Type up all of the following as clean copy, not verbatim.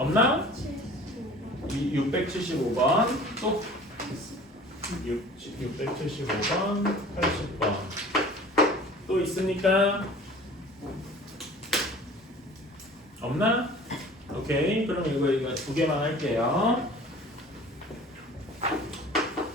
없나? 675번 또 675번 80번 또 있습니까? 없나? 오케이 그럼 이거 두 개만 할게요.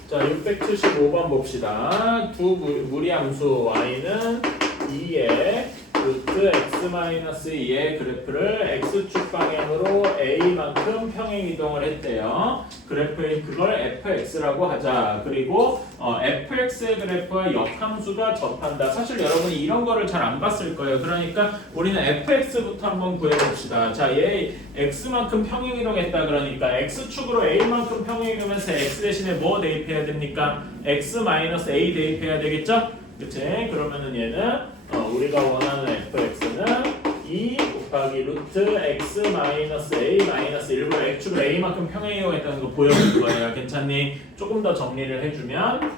자 675번 봅시다. 두 무리함수 y는 2의 루트 x-2의 그래프를 x축 방향으로 a만큼 평행 이동을 했대요. 그래프의 그걸 fx라고 하자. 그리고 fx의 그래프와 역함수가 접한다. 사실 여러분이 이런 거를 잘 안 봤을 거예요. 그러니까 우리는 fx부터 한번 구해봅시다. 자, 얘 x만큼 평행 이동했다. 그러니까 x축으로 a만큼 평행 이동하면서 x 대신에 뭐 대입해야 됩니까? x-a 대입해야 되겠죠? 그치? 그러면은 얘는 우리가 원하는 fx는 2 곱하기 루트 x-a 마이너스 일부러 x축을 a만큼 평행 이동했다는 거 보여줄 거예요. 괜찮니? 조금 더 정리를 해주면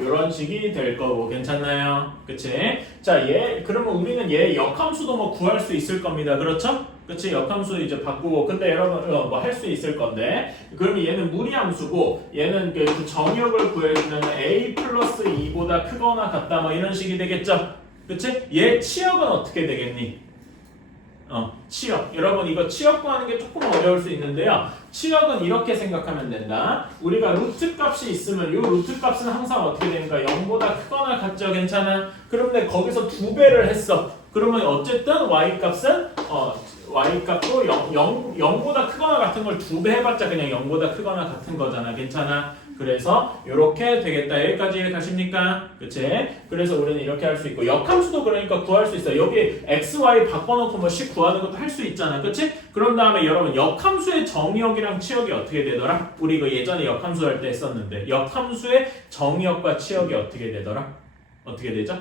이런 식이 될 거고 괜찮나요? 그치? 자, 그러면 우리는 얘 역함수도 뭐 구할 수 있을 겁니다. 그렇죠? 그치? 역함수 이제 바꾸고 근데 여러분 뭐 할 수 있을 건데 그러면 얘는 무리함수고 얘는 그 정역을 구해주면 a 플러스 2보다 크거나 같다 뭐 이런 식이 되겠죠? 그치? 얘 치역은 어떻게 되겠니? 치역. 여러분 이거 치역 구하는 게 조금 어려울 수 있는데요. 치역은 이렇게 생각하면 된다. 우리가 루트 값이 있으면 이 루트 값은 항상 어떻게 되니까 0보다 크거나 같죠? 괜찮아? 그런데 거기서 2배를 했어. 그러면 어쨌든 y 값은 y값도 0보다 크거나 같은 걸 2배 해봤자 그냥 0보다 크거나 같은 거잖아. 괜찮아? 그래서 이렇게 되겠다. 여기까지 가십니까? 그치? 그래서 우리는 이렇게 할 수 있고 역함수도 그러니까 구할 수 있어요. 여기 x, y 바꿔놓고 뭐 식 구하는 것도 할 수 있잖아. 그치? 그런 다음에 여러분 역함수의 정의역이랑 치역이 어떻게 되더라? 우리 이거 예전에 역함수 할 때 했었는데 역함수의 정의역과 치역이 어떻게 되더라? 어떻게 되죠?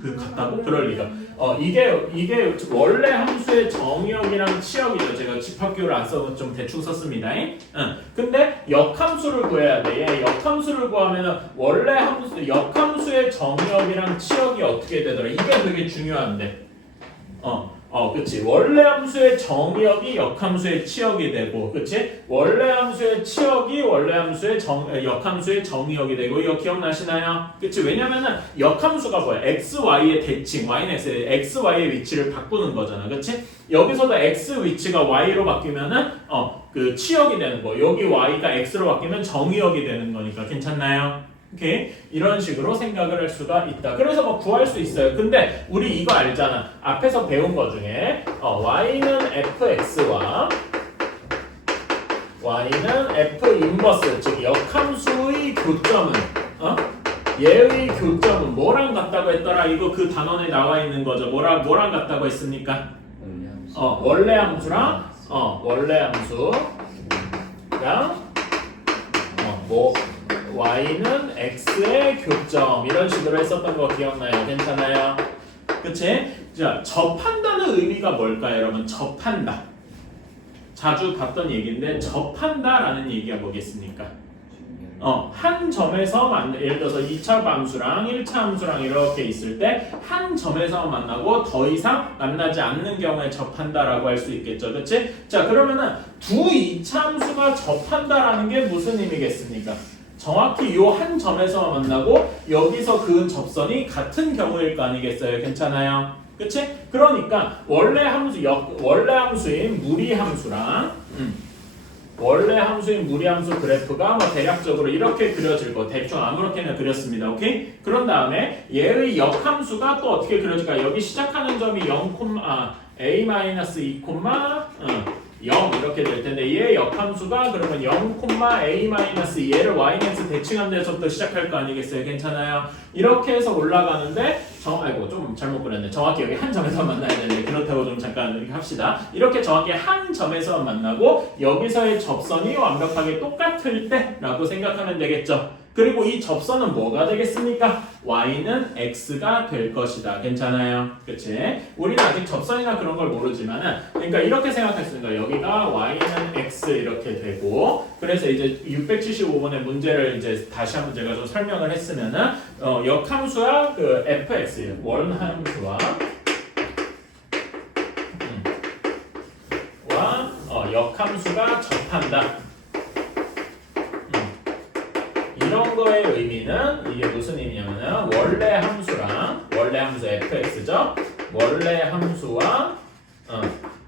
그 같다고? 그럴 리가. 이게 원래 함수의 정의역이랑 치역이죠. 제가 집합기호를 안 써서 좀 대충 썼습니다. 근데 역함수를 구해야 돼. 역함수를 구하면은 원래 역함수의 정의역이랑 치역이 어떻게 되더라? 이게 되게 중요한데. 그치. 원래 함수의 정의역이 역함수의 치역이 되고, 그치? 원래 함수의 치역이 원래 함수의 역함수의 정의역이 되고, 이거 기억나시나요? 그치? 왜냐면은 역함수가 뭐야? x, y의 대칭, y는 x, y의 위치를 바꾸는 거잖아. 그치? 여기서도 x 위치가 y로 바뀌면은, 그 치역이 되는 거. 여기 y가 x로 바뀌면 정의역이 되는 거니까. 괜찮나요? 오케이? 이런 식으로 생각을 할 수가 있다. 그래서 뭐 구할 수 있어요. 근데 우리 이거 알잖아. 앞에서 배운 거 중에 y는 fx와 y는 f 인버스 즉 역함수의 교점은 얘의 교점은 뭐랑 같다고 했더라? 이거 그 단원에 나와 있는 거죠. 뭐랑 같다고 했습니까? 원래 함수랑 원래 함수랑 y는 x의 교점 이런 식으로 했었던 거 기억나요? 괜찮아요? 그치? 자, 접한다는 의미가 뭘까요, 여러분? 접한다. 자주 봤던 얘기인데 접한다라는 얘기가 뭐겠습니까? 한 점에서 예를 들어서 2차 함수랑 1차 함수랑 이렇게 있을 때 한 점에서 만나고 더 이상 만나지 않는 경우에 접한다라고 할 수 있겠죠. 그치? 자, 그러면은 두 2차 함수가 접한다라는 게 무슨 의미겠습니까? 정확히 이 한 점에서 만나고 여기서 그은 접선이 같은 경우일 거 아니겠어요? 괜찮아요? 그치? 그러니까 원래 함수인 무리함수랑 원래 함수인 무리함수 그래프가 뭐 대략적으로 이렇게 그려질 거 대충 아무렇게나 그렸습니다. 오케이? 그런 다음에 얘의 역함수가 또 어떻게 그려질까? 여기 시작하는 점이 0,a-2, 0 이렇게 될 텐데 얘의 역함수가 그러면 0,a-2 얘를 yx 대칭한 데서부터 시작할 거 아니겠어요? 괜찮아요? 이렇게 해서 올라가는데 좀 잘못 그렸네. 정확히 여기 한 점에서 만나야 되는데 그렇다고 좀 잠깐 이렇게 합시다. 이렇게 정확히 한 점에서 만나고 여기서의 접선이 완벽하게 똑같을 때라고 생각하면 되겠죠. 그리고 이 접선은 뭐가 되겠습니까? y는 x가 될 것이다. 괜찮아요? 그치? 우리는 아직 접선이나 그런 걸 모르지만은 그러니까 이렇게 생각할 수 있는 거야. 여기가 y는 x 이렇게 되고 그래서 이제 675번의 문제를 이제 다시 한번 제가 좀 설명을 했으면은 역함수와 그 fx 원함수와 역함수가 접한다. 이런 거의 의미는 이게 무슨 의미냐면은 원래 함수 fx죠. 원래 함수와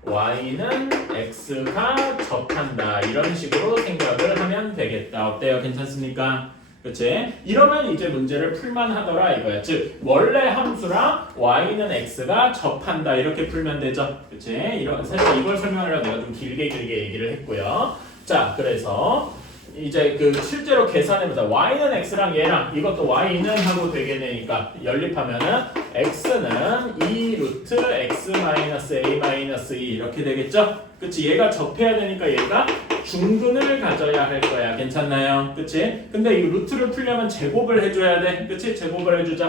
y는 x가 접한다. 이런 식으로 생각을 하면 되겠다. 어때요? 괜찮습니까? 그치? 이러면 이제 문제를 풀만 하더라 이거야. 즉 원래 함수랑 y는 x가 접한다. 이렇게 풀면 되죠. 그치? 사실 이걸 설명하려고 내가 좀 길게 얘기를 했고요. 자, 그래서 이제 그 실제로 계산해보자. y는 x랑 얘랑 이것도 y는 하고 되게 되니까 연립하면은 x는 2 루트 x 마이너스 a 마이너스 2 이렇게 되겠죠? 그치? 얘가 접해야 되니까 얘가 중근을 가져야 할 거야. 괜찮나요? 그치? 근데 이 루트를 풀려면 제곱을 해줘야 돼. 그치? 제곱을 해주자.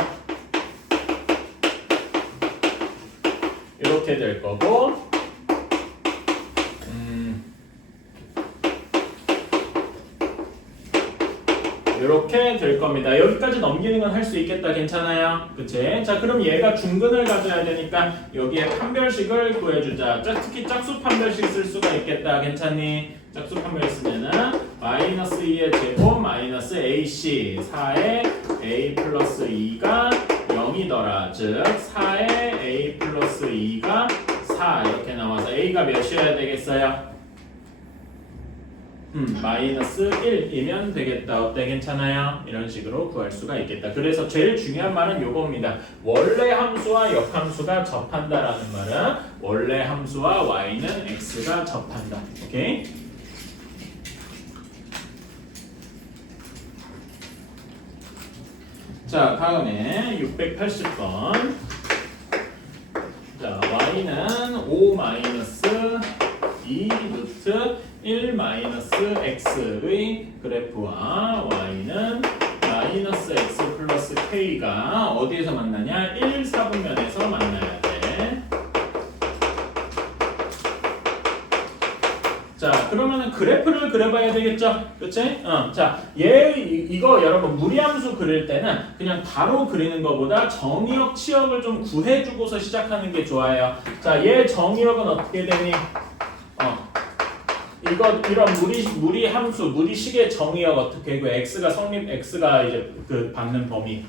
이렇게 될 거고 이렇게 될 겁니다. 여기까지 넘기는 건 할 수 있겠다. 괜찮아요? 그치? 자, 그럼 얘가 중근을 가져야 되니까 여기에 판별식을 구해주자. 특히 짝수 판별식 쓸 수가 있겠다. 괜찮니? 짝수 판별 쓰면은 마이너스 2의 제곱 마이너스 ac 4의 a 플러스 2가 0이더라. 즉 4의 a 플러스 2가 4 이렇게 나와서 a가 몇이어야 되겠어요? 마이너스 1이면 되겠다. 어때? 괜찮아요? 이런 식으로 구할 수가 있겠다. 그래서 제일 중요한 말은 요겁니다. 원래 함수와 역함수가 접한다라는 말은 원래 함수와 y는 x가 접한다. 오케이? 자, 다음에 680번. 자, y는 5 마이너스 2 루트 1 마이너스 x의 그래프와 y는 마이너스 x 플러스 k가 어디에서 만나냐? 1, 4분면에서 만나야 돼. 자, 그러면은 그래프를 그려봐야 되겠죠? 그치? 자, 이거 여러분 무리함수 그릴 때는 그냥 바로 그리는 것보다 정의역, 치역을 좀 구해주고서 시작하는 게 좋아요. 자, 얘 정의역은 어떻게 되니? 이런 무리 함수, 무리식의 정의역 어떻게 그 x가 x가 이제 그 받는 범위.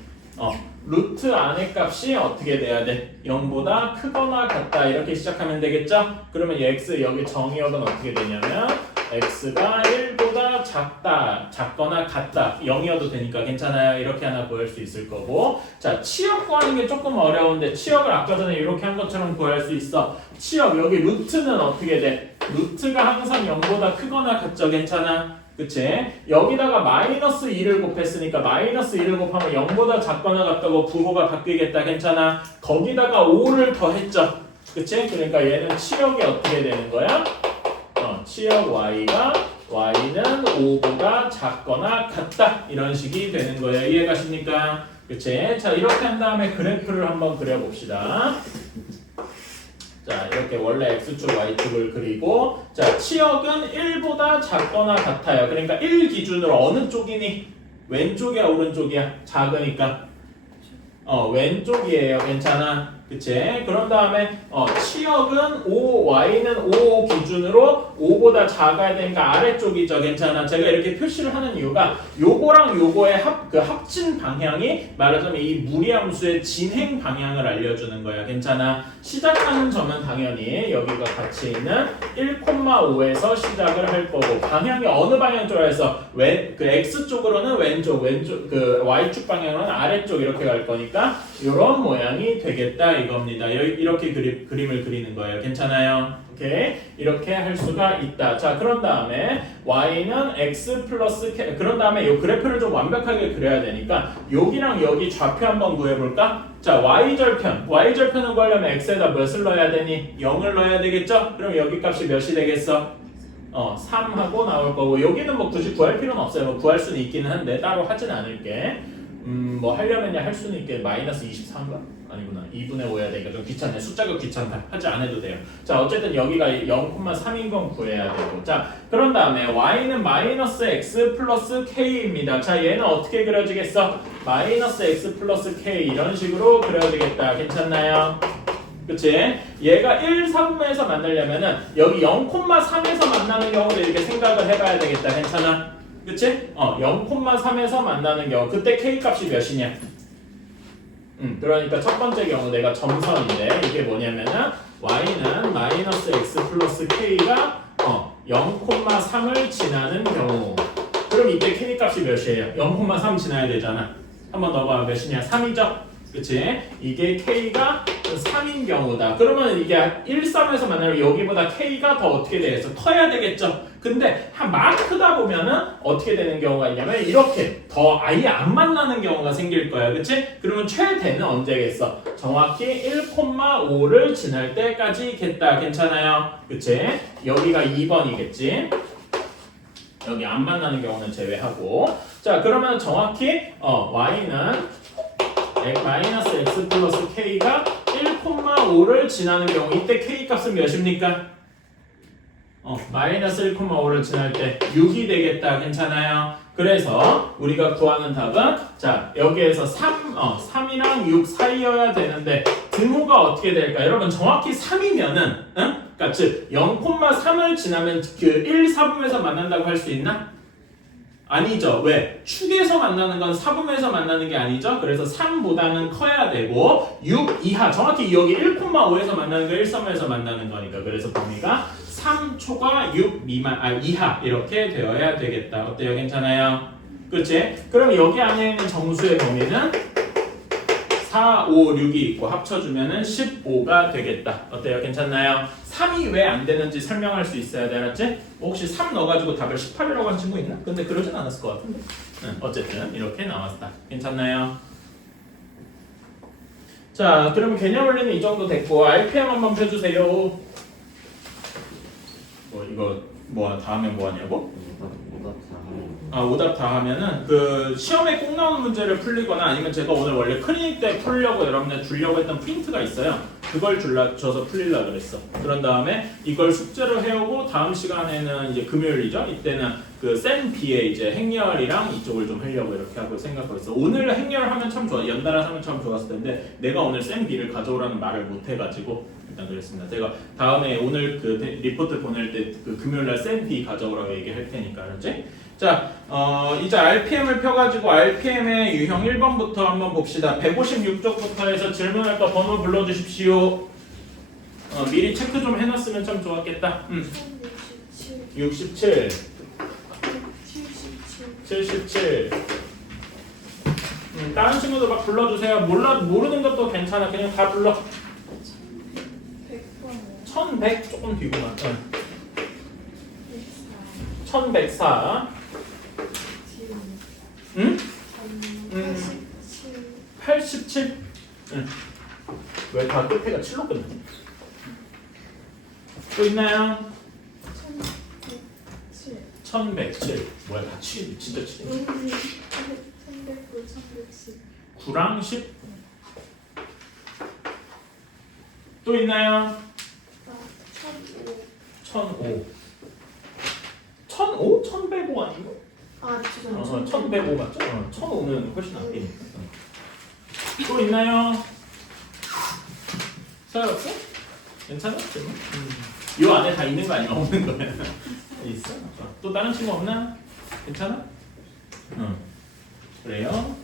루트 안의 값이 어떻게 돼야 돼? 0보다 크거나 같다. 이렇게 시작하면 되겠죠? 그러면 x 여기 정의역은 어떻게 되냐면 x가 1보다 작거나 같다. 0이어도 되니까 괜찮아요. 이렇게 하나 구할 수 있을 거고. 자, 치역 구하는 게 조금 어려운데 치역을 아까 전에 이렇게 한 것처럼 구할 수 있어. 치역 여기 루트는 어떻게 돼? 루트가 항상 0보다 크거나 같죠? 괜찮아? 그치? 여기다가 마이너스 2를 곱했으니까 마이너스 2를 곱하면 0보다 작거나 같다고 부호가 바뀌겠다. 괜찮아? 거기다가 5를 더했죠? 그치? 그러니까 얘는 치역이 어떻게 되는 거야? 치역 y가 y는 5보다 작거나 같다. 이런 식이 되는 거예요. 이해가십니까? 그치? 자, 이렇게 한 다음에 그래프를 한번 그려봅시다. 자, 이렇게 원래 x축, y축을 그리고 자, 치역은 1보다 작거나 같아요. 그러니까 1 기준으로 어느 쪽이니? 왼쪽이야, 오른쪽이야? 작으니까. 왼쪽이에요. 괜찮아? 그치? 그런 다음에 치역은 5, y는 5 기준으로 5보다 작아야 되니까 아래쪽이죠. 괜찮아? 제가 이렇게 표시를 하는 이유가 요거랑 요거의 합친 방향이 말하자면 이 무리함수의 진행 방향을 알려주는 거야. 괜찮아? 시작하는 점은 당연히 여기가 같이 있는 1,5에서 시작을 할 거고 방향이 어느 방향 쪽으로 해서 그 x쪽으로는 왼쪽 그 y축 방향으로는 아래쪽 이렇게 갈 거니까 이런 모양이 되겠다. 이겁니다. 이렇게 그림을 그리는 거예요. 괜찮아요? 오케이? 이렇게 할 수가 있다. 자, 그런 다음에 y는 x 플러스 k 그런 다음에 이 그래프를 좀 완벽하게 그려야 되니까 여기랑 여기 좌표 한번 구해볼까? 자, y절편을 구하려면 x에다 몇을 넣어야 되니? 0을 넣어야 되겠죠? 그럼 여기 값이 몇이 되겠어? 3하고 나올 거고 여기는 뭐 굳이 구할 필요는 없어요. 뭐 구할 수는 있기는 한데 따로 하진 않을게. 뭐 하려면야 할 수는 있게 마이너스 24인가? 아니구나. 2분의 5 해야 되니까 좀 귀찮네. 숫자가 귀찮다. 하지 않아도 돼요. 자, 어쨌든 여기가 0,3인 건 구해야 되고. 자, 그런 다음에 y는 마이너스 x 플러스 k입니다. 자, 얘는 어떻게 그려지겠어? 마이너스 x 플러스 k 이런 식으로 그려지겠다. 괜찮나요? 그치? 얘가 1, 3에서 만나려면은 여기 0,3에서 만나는 경우도 이렇게 생각을 해봐야 되겠다. 괜찮아? 그치? 0,3에서 만나는 경우 그때 K 값이 몇이냐? 그러니까 첫 번째 경우 내가 점선인데 이게 뭐냐면은 y는 마이너스 x 플러스 k가 0,3을 지나는 경우. 그럼 이때 k 값이 몇이에요? 0,3 지나야 되잖아. 한번 더 봐. 몇이냐? 3이죠? 그치? 이게 k가 3인 경우다. 그러면 이게 1, 3에서 만나면 여기보다 k가 더 어떻게 되겠어? 커야 되겠죠? 근데 막 크다 보면은 어떻게 되는 경우가 있냐면 이렇게 더 아예 안 만나는 경우가 생길 거야. 그치? 그러면 최대는 언제겠어? 정확히 1,5를 지날 때까지겠다. 괜찮아요? 그치? 여기가 2번이겠지? 여기 안 만나는 경우는 제외하고. 자, 그러면 정확히 y는 마이너스 x 플러스 k가 1,5를 지나는 경우 이때 k 값은 몇입니까? 마이너스 1,5를 지날 때 6이 되겠다. 괜찮아요? 그래서 우리가 구하는 답은 자 여기에서 3이랑 6 사이여야 되는데 등호가 어떻게 될까? 여러분 정확히 3이면은 그러니까 즉 0,3을 지나면 그 1, 4분에서 만난다고 할 수 있나? 아니죠. 왜? 축에서 만나는 건 4분에서 만나는 게 아니죠. 그래서 3보다는 커야 되고 6 이하 정확히 여기 1,5에서 만나는 거 1, 3에서 만나는 거니까 그래서 범위가 3 초과 6 미만 이하 이렇게 되어야 되겠다. 어때요? 괜찮아요? 그렇지? 그럼 여기 안에 있는 정수의 범위는 4, 5, 6이 있고 합쳐주면은 15가 되겠다. 어때요? 괜찮나요? 3이 왜 안 되는지 설명할 수 있어야 돼. 알았지? 혹시 3 넣어가지고 답을 18이라고 한 친구 있나? 근데 그러진 않았을 것 같은데. 어쨌든 이렇게 나왔다. 괜찮나요? 자, 그러면 개념 원리는 이 정도 됐고 RPM 한번 펴주세요. 이거 다음에 뭐 하냐고? 오답 다 하면은 그 시험에 꼭 나오는 문제를 풀리거나 아니면 제가 오늘 원래 클리닉 때 풀려고 여러분들 주려고 했던 프린트가 있어요. 그걸 줘서 풀리려고 그랬어. 그런 다음에 이걸 숙제로 해오고 다음 시간에는 이제 금요일이죠. 이때는 그 쌤 B의 이제 행렬이랑 이쪽을 좀 하려고 이렇게 하고 생각하고 있어. 오늘 행렬을 하면 참 좋아. 연달아서 하면 참 좋았을 텐데 내가 오늘 쌤 B를 가져오라는 말을 못 해가지고 일단 그랬습니다. 제가 다음에 오늘 그 리포트 보낼 때 그 금요일날 쌤 B 가져오라고 얘기할 테니까 알았지? 자, 이제 RPM을 펴가지고 RPM의 유형 1번부터 한번 봅시다. 156쪽부터 해서 질문할 거 번호 불러주십시오. 미리 체크 좀 해놨으면 참 좋았겠다. 67 77 다른 친구들 막 불러주세요. 모르는 것도 괜찮아. 그냥 다 불러. 1100 조금 뒤구나. 1104 응? 87? 응. 왜 다 끝에가 7로 끝나? 또 있나요? 1107 뭐야 다 7, 진짜 7 9랑 10? 또 있나요? 1005 1005? 1105 아닌가? 1105 맞죠? 1005는 훨씬 낫겠니까. 또 있나요? 찾아봤어? 괜찮아? 요 안에 다 있는 거 아니야? 없는 거야? 있어? 또 다른 친구 없나? 괜찮아? 그래요?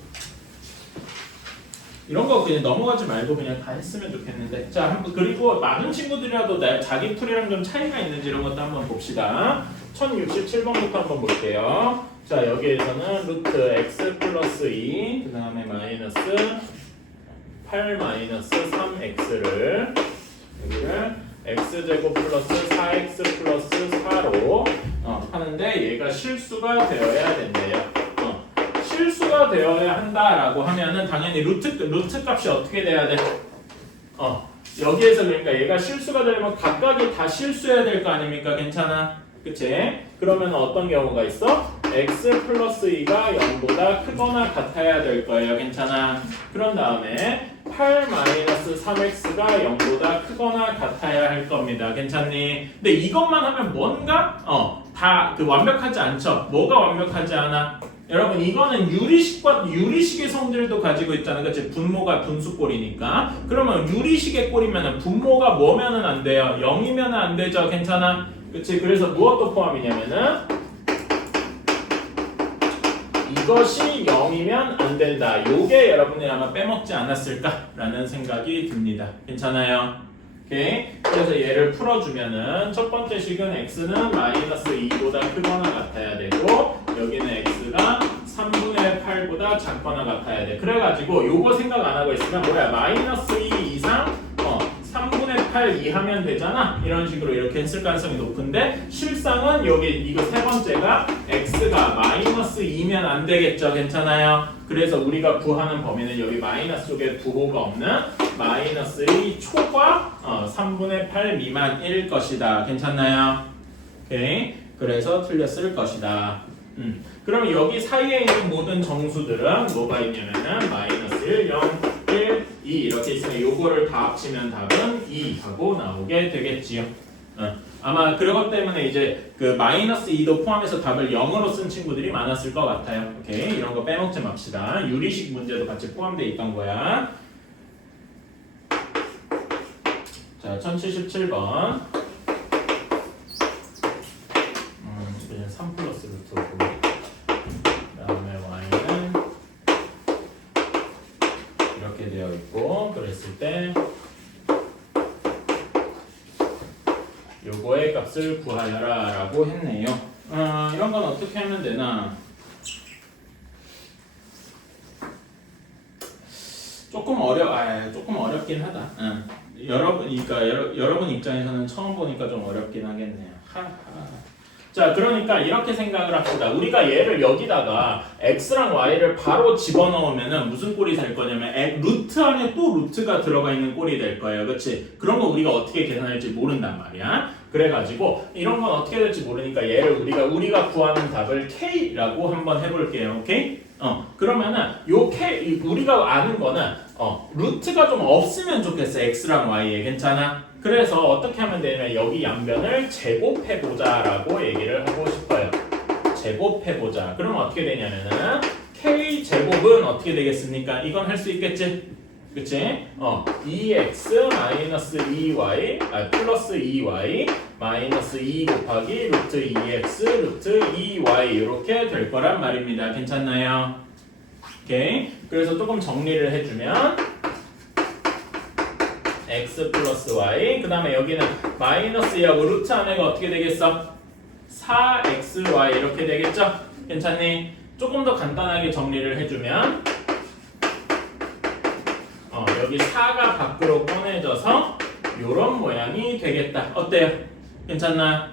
이런 거 그냥 넘어가지 말고 그냥 다 했으면 좋겠는데. 자, 그리고 많은 친구들이라도 자기 풀이랑 좀 차이가 있는지 이런 것도 한번 봅시다. 1067번부터 한번 볼게요. 자, 여기에서는 루트 x 플러스 2, 그 다음에 마이너스 8 마이너스 3x를 여기를 x제곱 플러스 4x 플러스 4로 하는데 얘가 실수가 되어야 된대요. 실수가 되어야 한다라고 하면은 당연히 루트 값이 어떻게 돼야 돼? 여기에서 그러니까 얘가 실수가 되려면 각각이 다 실수해야 될 거 아닙니까? 괜찮아? 그치? 그러면 어떤 경우가 있어? x 플러스 2가 0보다 크거나 같아야 될 거예요. 괜찮아? 그런 다음에 8 마이너스 3x가 0보다 크거나 같아야 할 겁니다. 괜찮니? 근데 이것만 하면 뭔가 다 그 완벽하지 않죠? 뭐가 완벽하지 않아? 여러분 이거는 유리식의 성질도 가지고 있잖아. 그치? 분모가 분수꼴이니까. 그러면 유리식의 꼴이면은 분모가 뭐면은 안 돼요? 0이면은 안 되죠. 괜찮아? 그치? 그래서 무엇도 포함이냐면은 이것이 0이면 안 된다. 요게 여러분이 아마 빼먹지 않았을까라는 생각이 듭니다. 괜찮아요? 오케이. 그래서 얘를 풀어주면은 첫 번째 식은 x는 마이너스 2보다 크거나 같아야 되고 여기는 x가 3분의 8보다 작거나 같아야 돼. 그래가지고 요거 생각 안 하고 있으면 뭐야? 마이너스 2 이상 3분의 8 이하면 되잖아. 이런 식으로 이렇게 했을 가능성이 높은데 실상은 여기 이거 세 번째가 x가 마이너스 2면 안 되겠죠. 괜찮아요? 그래서 우리가 구하는 범위는 여기 마이너스 쪽에 부호가 없는 마이너스 2 초과 3분의 8 미만일 것이다. 괜찮나요? 오케이. 그래서 틀렸을 것이다. 그럼 여기 사이에 있는 모든 정수들은 뭐가 있냐면은 마이너스 1, 0, 1, 2 이렇게 있으면 요거를 다 합치면 답은 2 하고 나오게 되겠지요. 아마 그것 때문에 이제 그 마이너스 2도 포함해서 답을 0으로 쓴 친구들이 많았을 것 같아요. 오케이. 이런 거 빼먹지 맙시다. 유리식 문제도 같이 포함되어 있던 거야. 자, 1077번. 그냥 3 플러스 루트 5. 그다음에 y는 이렇게 되어 있고 그랬을 때 요거의 값을 구하여라 라고 했네요. 이런 건 어떻게 하면 되나? 조금 어렵긴 하다. 여러분 입장에서는 처음 보니까 좀 어렵긴 하겠네요. 자, 그러니까 이렇게 생각을 합시다. 우리가 얘를 여기다가 x랑 y를 바로 집어넣으면은 무슨 꼴이 될 거냐면 루트 안에 또 루트가 들어가 있는 꼴이 될 거예요. 그렇지? 그런 거 우리가 어떻게 계산할지 모른단 말이야. 그래가지고 이런 건 어떻게 될지 모르니까 얘를 우리가 구하는 답을 k라고 한번 해볼게요. 오케이? 그러면은 요 k 우리가 아는 거는 루트가 좀 없으면 좋겠어. x랑 y에. 괜찮아? 그래서 어떻게 하면 되냐면 여기 양변을 제곱해보자라고 얘기를 하고 싶어요. 제곱해보자. 그러면 어떻게 되냐면은 k 제곱은 어떻게 되겠습니까? 이건 할 수 있겠지? 그치? 2x 마이너스 2y 플러스 2y 마이너스 2 곱하기 루트 2x 루트 2y 이렇게 될 거란 말입니다. 괜찮나요? 오케이. 그래서 조금 정리를 해주면 x 플러스 y 그 다음에 여기는 마이너스 2하고 루트 안에가 어떻게 되겠어? 4xy 이렇게 되겠죠? 괜찮니? 조금 더 간단하게 정리를 해주면 여기 4가 밖으로 꺼내져서 요런 모양이 되겠다. 어때요? 괜찮나?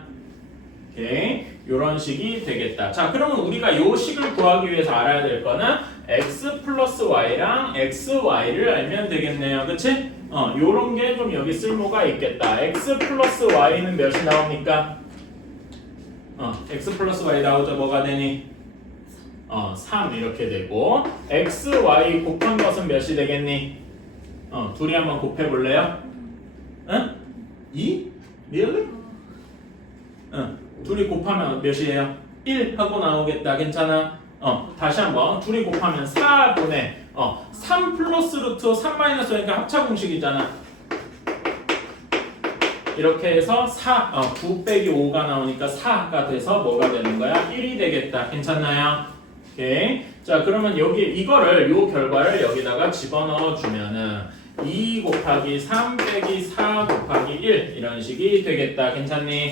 오케이. 요런 식이 되겠다. 자, 그러면 우리가 요 식을 구하기 위해서 알아야 될 거는 x 플러스 y랑 xy를 알면 되겠네요. 그치? 요런 게 좀 여기 쓸모가 있겠다. x 플러스 y는 몇이 나옵니까? x 플러스 y 나오죠. 뭐가 되니? 3 이렇게 되고 x, y 곱한 것은 몇이 되겠니? 둘이 한번 곱해볼래요? 응? 2? really? 둘이 곱하면 몇이에요? 1 하고 나오겠다. 괜찮아? 다시 한번 둘이 곱하면 4분의 3 플러스 루트 3 마이너스 그러니까 합차 공식이잖아. 이렇게 해서 9 빼기 5가 나오니까 4가 돼서 뭐가 되는 거야? 1이 되겠다. 괜찮나요? 오케이. 자, 그러면 여기 요 결과를 여기다가 집어넣어 주면은 2 곱하기 3 빼기 4 곱하기 1 이런 식이 되겠다. 괜찮니?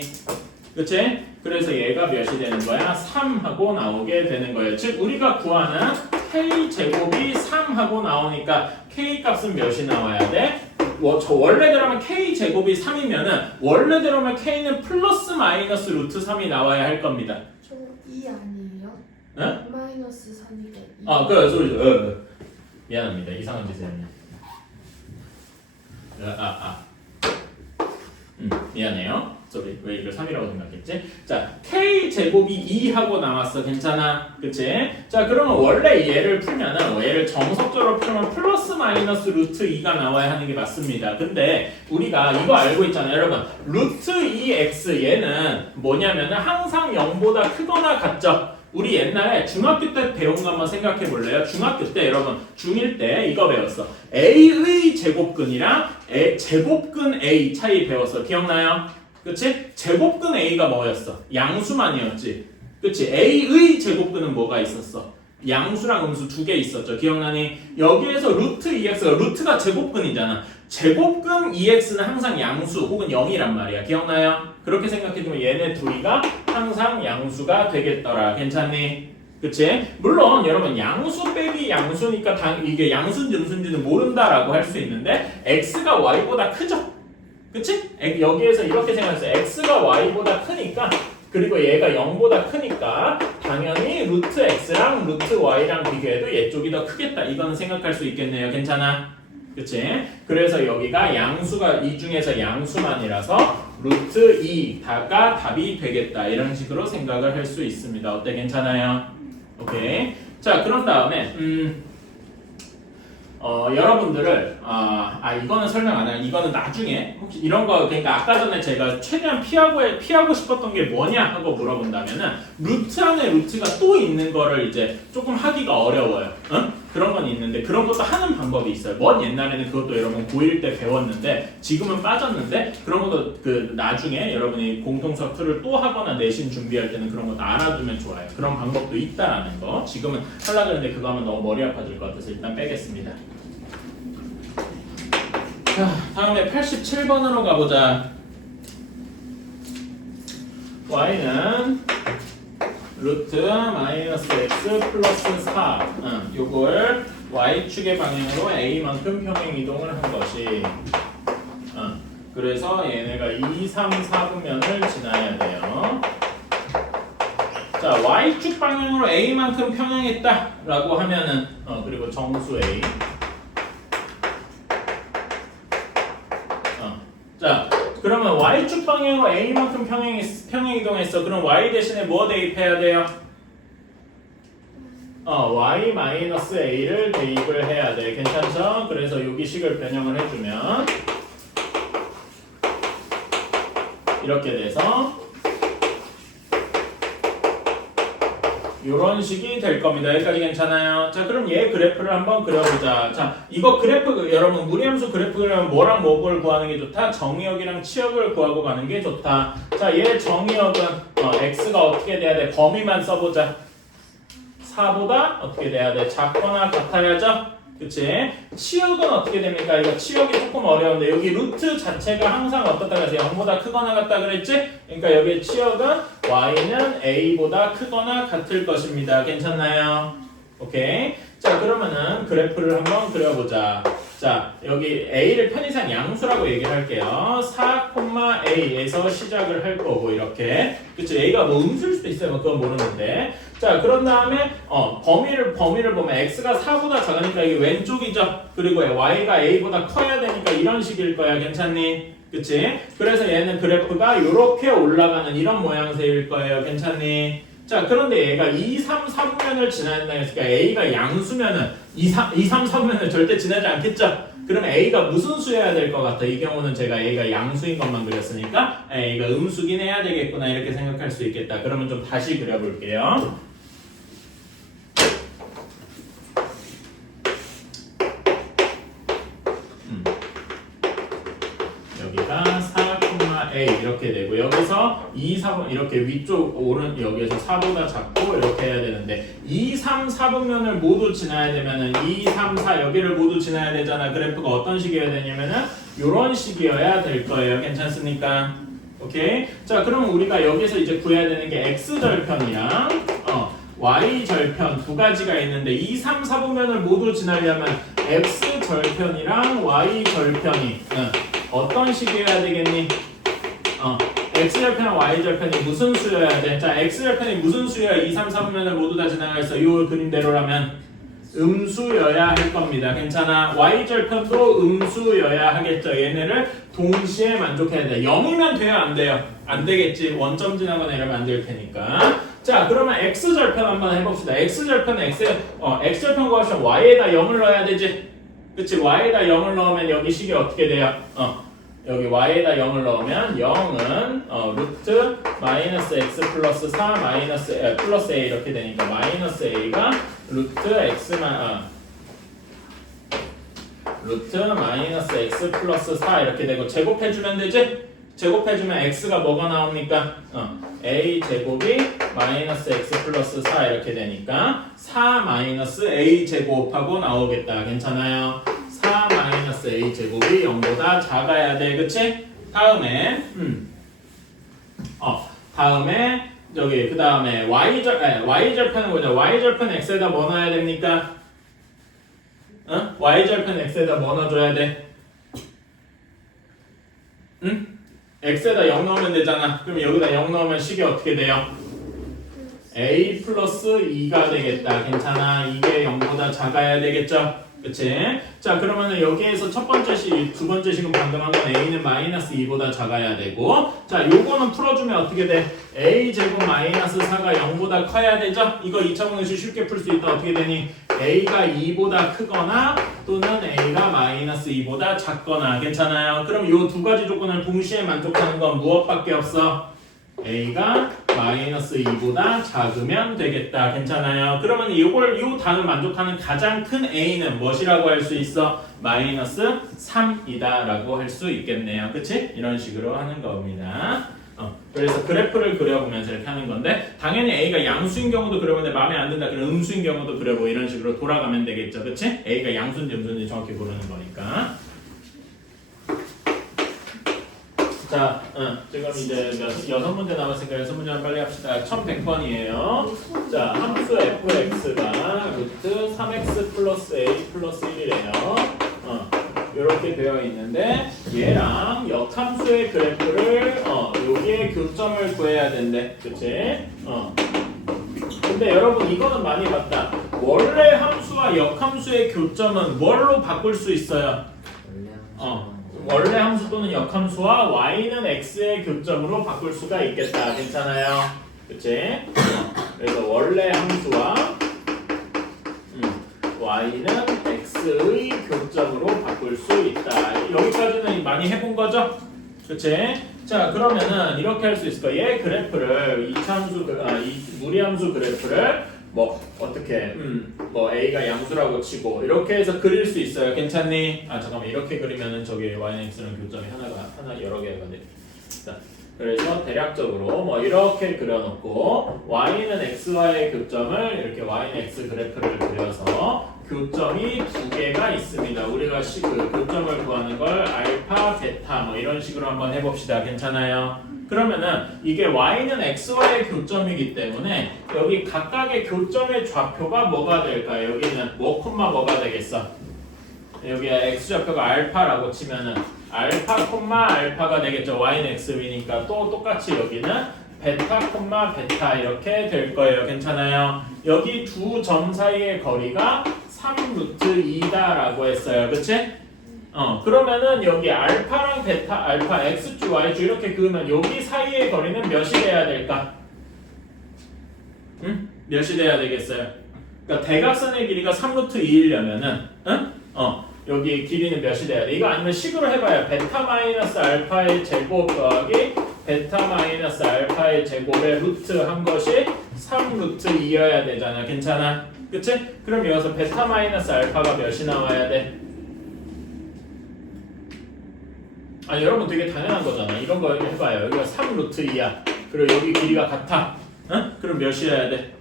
그치? 그래서 얘가 몇이 되는 거야? 3 하고 나오게 되는 거예요. 즉 우리가 구하는 k제곱이 3 하고 나오니까 k 값은 몇이 나와야 돼? 원래대로면 k제곱이 3이면은 원래대로면 k는 플러스 마이너스 루트 3이 나와야 할 겁니다. 저 2 아니에요? 응? 마이너스 3이래. 그래 소리죠. 미안합니다. 이상한 짓을 했네. 미안해요. 쏘리. 왜 이걸 3이라고 생각했지? 자, k제곱이 2하고 나왔어. 괜찮아? 그치? 자, 그러면 원래 얘를 풀면은 얘를 정석적으로 풀면 플러스 마이너스 루트 2가 나와야 하는 게 맞습니다. 근데 우리가 이거 알고 있잖아요. 여러분. 루트 2x 얘는 뭐냐면은 항상 0보다 크거나 같죠? 우리 옛날에 중학교 때 배운 거 한번 생각해 볼래요? 중학교 때 여러분 중1 때 이거 배웠어. A의 제곱근이랑 제곱근 A 차이 배웠어. 기억나요? 그치? 제곱근 A가 뭐였어? 양수만이었지. 그치? A의 제곱근은 뭐가 있었어? 양수랑 음수 두 개 있었죠. 기억나니? 여기에서 루트 2x가 루트가 제곱근이잖아. 제곱근 2x는 항상 양수 혹은 0이란 말이야. 기억나요? 그렇게 생각해주면 얘네 둘이가 항상 양수가 되겠더라. 괜찮니? 그치? 물론 여러분 양수 빼기 양수니까 이게 양수인지 음수인지는 모른다라고 할 수 있는데 x가 y보다 크죠? 그치? 여기에서 이렇게 생각했어요. x가 y보다 크니까 그리고 얘가 0보다 크니까 당연히 루트 x랑 루트 y랑 비교해도 얘 쪽이 더 크겠다. 이거는 생각할 수 있겠네요. 괜찮아? 그치? 그래서 여기가 양수가 이 중에서 양수만이라서 루트 2가 답이 되겠다. 이런 식으로 생각을 할 수 있습니다. 어때? 괜찮아요? 오케이. 자, 그런 다음에 여러분들을 이거는 설명 안 해요. 이거는 나중에 혹시 이런 거 그러니까 아까 전에 제가 최대한 피하고 싶었던 게 뭐냐 하고 물어본다면은 루트 안에 루트가 또 있는 거를 이제 조금 하기가 어려워요. 응? 그런 건 있는데 그런 것도 하는 방법이 있어요. 먼 옛날에는 그것도 여러분 고1 때 배웠는데 지금은 빠졌는데 그런 것도 그 나중에 여러분이 공통수학 2를 또 하거나 내신 준비할 때는 그런 것도 알아두면 좋아요. 그런 방법도 있다라는 거. 지금은 하려고 했는데 그거 하면 너무 머리 아파질 것 같아서 일단 빼겠습니다. 자, 다음에 87번으로 가보자. y는 루트 마이너스 x 플러스 4 요걸 y축의 방향으로 a만큼 평행 이동을 한 것이 그래서 얘네가 2, 3, 4분면을 지나야 돼요. 자, y축 방향으로 a만큼 평행했다 라고 하면은 그리고 정수 a 자, 그러면 y축 방향으로 a만큼 평행 이동했어. 그럼 y 대신에 뭐 대입해야 돼요? y 마이너스 a를 대입을 해야 돼. 괜찮죠? 그래서 여기 식을 변형을 해주면 이렇게 돼서 이런 식이 될 겁니다. 여기까지 괜찮아요? 자, 그럼 얘 그래프를 한번 그려보자. 자, 이거 그래프 여러분 무리함수 그래프 그리면 뭐랑 뭐를 구하는 게 좋다? 정의역이랑 치역을 구하고 가는 게 좋다. 자, 얘 정의역은 x가 어떻게 돼야 돼? 범위만 써보자. 4보다 어떻게 돼야 돼? 작거나 같아야죠? 그치? 치역은 어떻게 됩니까? 이거 치역이 조금 어려운데 여기 루트 자체가 항상 어떻다 그래서 0보다 크거나 같다 그랬지? 그러니까 여기 치역은 y는 a보다 크거나 같을 것입니다. 괜찮나요? 오케이. 자, 그러면은 그래프를 한번 그려보자. 자, 여기 a를 편의상 양수라고 얘기를 할게요. 4,a에서 시작을 할 거고 이렇게. 그치? a가 뭐 음수일 수도 있어요. 뭐 그건 모르는데. 자, 그런 다음에 범위를 보면 x가 4보다 작으니까 이게 왼쪽이죠. 그리고 y가 a보다 커야 되니까 이런 식일 거야. 괜찮니? 그치? 그래서 얘는 그래프가 이렇게 올라가는 이런 모양새일 거예요. 괜찮니? 자, 그런데 얘가 2, 3, 4분면을 지나야 된다 했으니까 a가 양수면은 2, 3, 4분면을 절대 지나지 않겠죠? 그러면 a가 무슨 수여야 될 것 같아? 이 경우는 제가 a가 양수인 것만 그렸으니까 a가 음수긴 해야 되겠구나 이렇게 생각할 수 있겠다. 그러면 좀 다시 그려볼게요. 여기가 4,a 이렇게 되고 여기서 2, 4분 이렇게 위쪽 오른 여기에서 4보다 작고 이렇게 해야 되는데 2, 3, 4분면을 모두 지나야 되면은 2, 3, 4 여기를 모두 지나야 되잖아. 그래프가 어떤 식이어야 되냐면은 이런 식이어야 될 거예요. 괜찮습니까? 오케이. 자, 그럼 우리가 여기서 이제 구해야 되는 게 x절편이랑 y절편 두 가지가 있는데 2, 3, 4분면을 모두 지나려면 x절편이랑 y절편이 어떤 식이어야 되겠니? x절편이랑 y절편이 무슨 수여야 돼? 자, x절편이 무슨 수여야 2, 3, 4분면을 모두 다 지나가서 이 그림대로라면 음수여야 할 겁니다. 괜찮아? y절편도 음수여야 하겠죠. 얘네를 동시에 만족해야 돼. 0이면 돼요? 안 돼요? 안 되겠지. 원점 지나거나 이러면 안 될 테니까. 자, 그러면 x절편 한번 해봅시다. x절편은 x절편 구하시면 y에다 0을 넣어야 되지. 그치? y에다 0을 넣으면 여기 식이 어떻게 돼요? 여기 y에다 0을 넣으면 0은 루트 마이너스 x 플러스 4 마이너스 플러스 a 이렇게 되니까 마이너스 a가 루트 루트 마이너스 x 플러스 4 이렇게 되고 제곱해주면 되지? 제곱해주면 x가 뭐가 나옵니까? a 제곱이 마이너스 x 플러스 4 이렇게 되니까 4 마이너스 a 제곱하고 나오겠다. 괜찮아요? 4 마이너스 a 제곱이 0보다 작아야 돼. 그치? 다음에 다음에 저기 그 다음에 y절편은 뭐냐? y절편 x에다 뭐 넣어야 됩니까? y절편 x에다 뭐 넣어줘야 돼? x에다 0 넣으면 되잖아. 그럼 여기다 0 넣으면 식이 어떻게 돼요? a 플러스 2가 되겠다. 괜찮아. 이게 0보다 작아야 되겠죠? 그치? 자, 그러면은 여기에서 첫 번째 식, 두 번째 식은 방금 한 건 a는 마이너스 2보다 작아야 되고, 자, 요거는 풀어주면 어떻게 돼? a 제곱 마이너스 4가 0보다 커야 되죠? 이거 2차 공式쉽게 풀 수 있다. 어떻게 되니? a가 2보다 크거나 또는 a가 마이너스 2보다 작거나. 괜찮아요? 그럼 요 두 가지 조건을 동시에 만족하는 건 무엇밖에 없어? a가 마이너스 2보다 작으면 되겠다. 괜찮아요? 그러면 요 단을 만족하는 가장 큰 a는 무엇이라고 할 수 있어? 마이너스 3이다 라고 할 수 있겠네요. 그치? 이런 식으로 하는 겁니다. 그래서 그래프를 그려보면서 이렇게 하는 건데, 당연히 a가 양수인 경우도 그려보는데 마음에 안 든다 그럼 음수인 경우도 그려보고 이런 식으로 돌아가면 되겠죠. 그치? a가 양수인지 음수인지 정확히 모르는 거니까. 자, 지금 이제 6문제 남았으니까 6문제만 빨리 합시다. 1100번이에요. 자, 함수 fx가 루트 3x 플러스 a 플러스 1이래요. 이렇게 되어 있는데 얘랑 역함수의 그래프를 여기에 교점을 구해야 된대. 그치? 근데 여러분 이거는 많이 봤다. 원래 함수와 역함수의 교점은 뭘로 바꿀 수 있어요? 원래 함수 또는 역함수와 y는 x의 교점으로 바꿀 수가 있겠다. 괜찮아요? 그치? 그래서 원래 함수와 y는 x의 교점으로 바꿀 수 있다. 여기까지는 많이 해본 거죠? 그치? 자, 그러면은 이렇게 할 수 있을 거야. 얘 그래프를 이 무리함수 그래프를 뭐 어떻게 뭐 a가 양수라고 치고 이렇게 해서 그릴 수 있어요. 괜찮니? 잠깐만 이렇게 그리면은 저기 y는 x는 교점이 하나 여러 개가 돼. 자, 그래서 대략적으로 뭐 이렇게 그려놓고 y는 x와의 교점을 이렇게 y는 x 그래프를 그려서 교점이 두 개가 있습니다. 우리가 그 교점을 구하는 걸 알파, 베타 뭐 이런 식으로 한번 해봅시다. 괜찮아요? 그러면은 이게 y는 x와의 교점이기 때문에 여기 각각의 교점의 좌표가 뭐가 될까요? 여기는 뭐 콤마 뭐가 되겠어? 여기에 x좌표가 알파라고 치면은 알파 콤마 알파가 되겠죠. y는 x위니까 또 똑같이 여기는 베타 콤마 베타 이렇게 될 거예요. 괜찮아요? 여기 두 점 사이의 거리가 3루트 2다라고 했어요. 그치? 그러면은 여기 알파랑 베타, 알파, x주, y주 이렇게 그으면 여기 사이의 거리는 몇이 돼야 될까? 몇이 돼야 되겠어요? 그러니까 대각선의 길이가 3루트 2이려면은 여기 길이는 몇이 돼야 돼? 이거 아니면 식으로 해봐요. 베타 마이너스 알파의 제곱 더하기 베타 마이너스 알파의 제곱의 루트 한 것이 3루트 2여야 되잖아. 괜찮아? 그치? 그럼 여기서 베타 마이너스 알파가 몇이 나와야 돼? 여러분 되게 당연한 거잖아. 이런 거 해봐요. 여기가 3루트 2야. 그리고 여기 길이가 같아. 그럼 몇이어야 돼?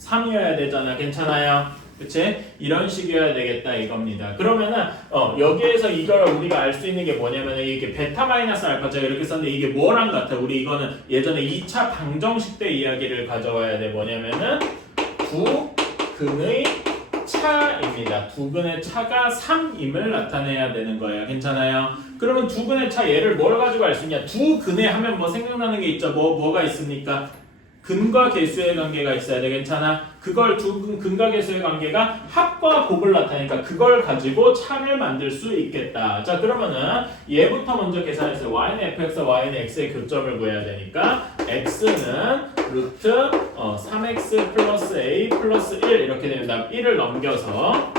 3이어야 되잖아. 괜찮아요? 그치? 이런 식이어야 되겠다 이겁니다. 그러면은 여기에서 이걸 우리가 알 수 있는 게 뭐냐면 이게 베타 마이너스 알파 제가 이렇게 썼는데 이게 뭐랑 같아? 우리 이거는 예전에 2차 방정식 때 이야기를 가져와야 돼. 뭐냐면은 두 근의 차입니다. 두 근의 차가 3임을 나타내야 되는 거예요. 괜찮아요? 그러면 두 근의 차 얘를 뭘 가지고 알 수 있냐? 두 근의 하면 뭐 생각나는 게 있죠? 뭐가 있습니까? 근과 개수의 관계가 있어야 돼. 괜찮아? 그걸 두 근과 개수의 관계가 합과 곱을 나타내니까 그걸 가지고 차를 만들 수 있겠다. 자, 그러면은 얘부터 먼저 계산해서 y는 fx와 y는 x의 교점을 구해야 되니까 x는 루트 3x 플러스 a 플러스 1 이렇게 됩니다. 1을 넘겨서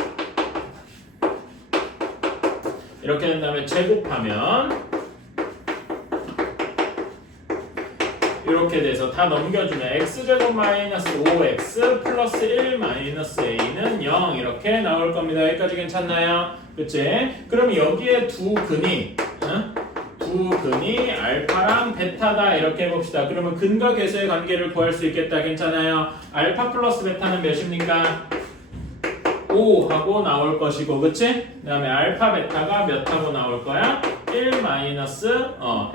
이렇게 된 다음에 제곱하면 이렇게 돼서 다 넘겨주면 x제곱 마이너스 5x 플러스 1 마이너스 a는 0 이렇게 나올 겁니다. 여기까지 괜찮나요? 그치? 그럼 여기에 두 근이 두 근이 알파랑 베타다 이렇게 해봅시다. 그러면 근과 계수의 관계를 구할 수 있겠다. 괜찮아요? 알파 플러스 베타는 몇입니까? 5 하고 나올 것이고, 그치? 그 다음에 알파 베타가 몇 하고 나올 거야? 1 마이너스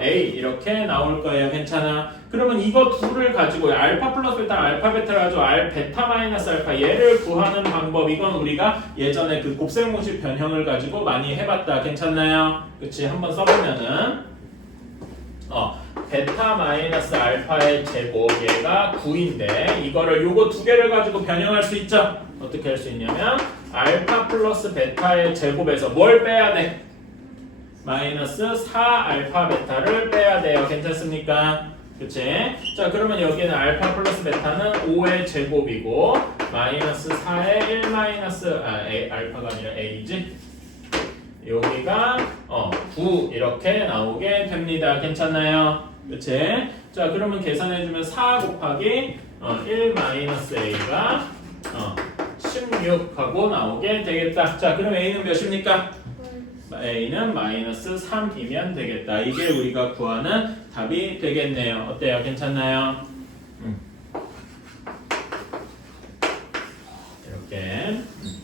a 이렇게 나올 거예요. 괜찮아? 그러면 이거 둘을 가지고 알파 플러스 베타, 알파 베타를 가지고 베타 마이너스 알파 얘를 구하는 방법, 이건 우리가 예전에 그 곱셈 공식 변형을 가지고 많이 해봤다. 괜찮나요? 그치? 한번 써보면은 베타 마이너스 알파의 제곱 얘가 9인데 이거를 요거 두 개를 가지고 변형할 수 있죠? 어떻게 할 수 있냐면 알파 플러스 베타의 제곱에서 뭘 빼야 돼? 마이너스 4 알파 베타를 빼야 돼요. 괜찮습니까? 그치? 자 그러면 여기는 알파 플러스 베타는 5의 제곱이고 마이너스 4의 1 마이너스 알파가 아니라 a지? 여기가 9 이렇게 나오게 됩니다. 괜찮나요? 그치? 자 그러면 계산해주면 4 곱하기 1 마이너스 a가 16 하고 나오게 되겠다. 자 그럼 a는 몇입니까? a는 마이너스 3이면 되겠다. 이게 우리가 구하는 답이 되겠네요. 어때요? 괜찮나요? 이렇게.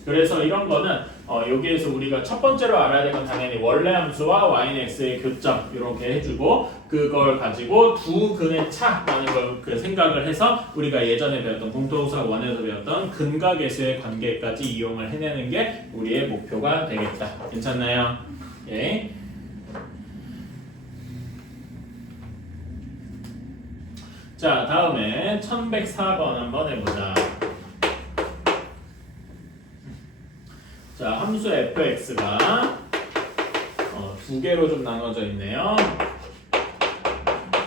그래서 이런 거는 여기에서 우리가 첫 번째로 알아야 될 건 당연히 원래 함수와 y는 x의 교점 이렇게 해주고 그걸 가지고 두 근의 차라는 걸 그 생각을 해서 우리가 예전에 배웠던 공통수학 1에서 배웠던 근과 계수의 관계까지 이용을 해내는 게 우리의 목표가 되겠다. 괜찮나요? 예. 자 다음에 1104번 한번 해보자. 자 함수 fx가 두 개로 좀 나눠져 있네요.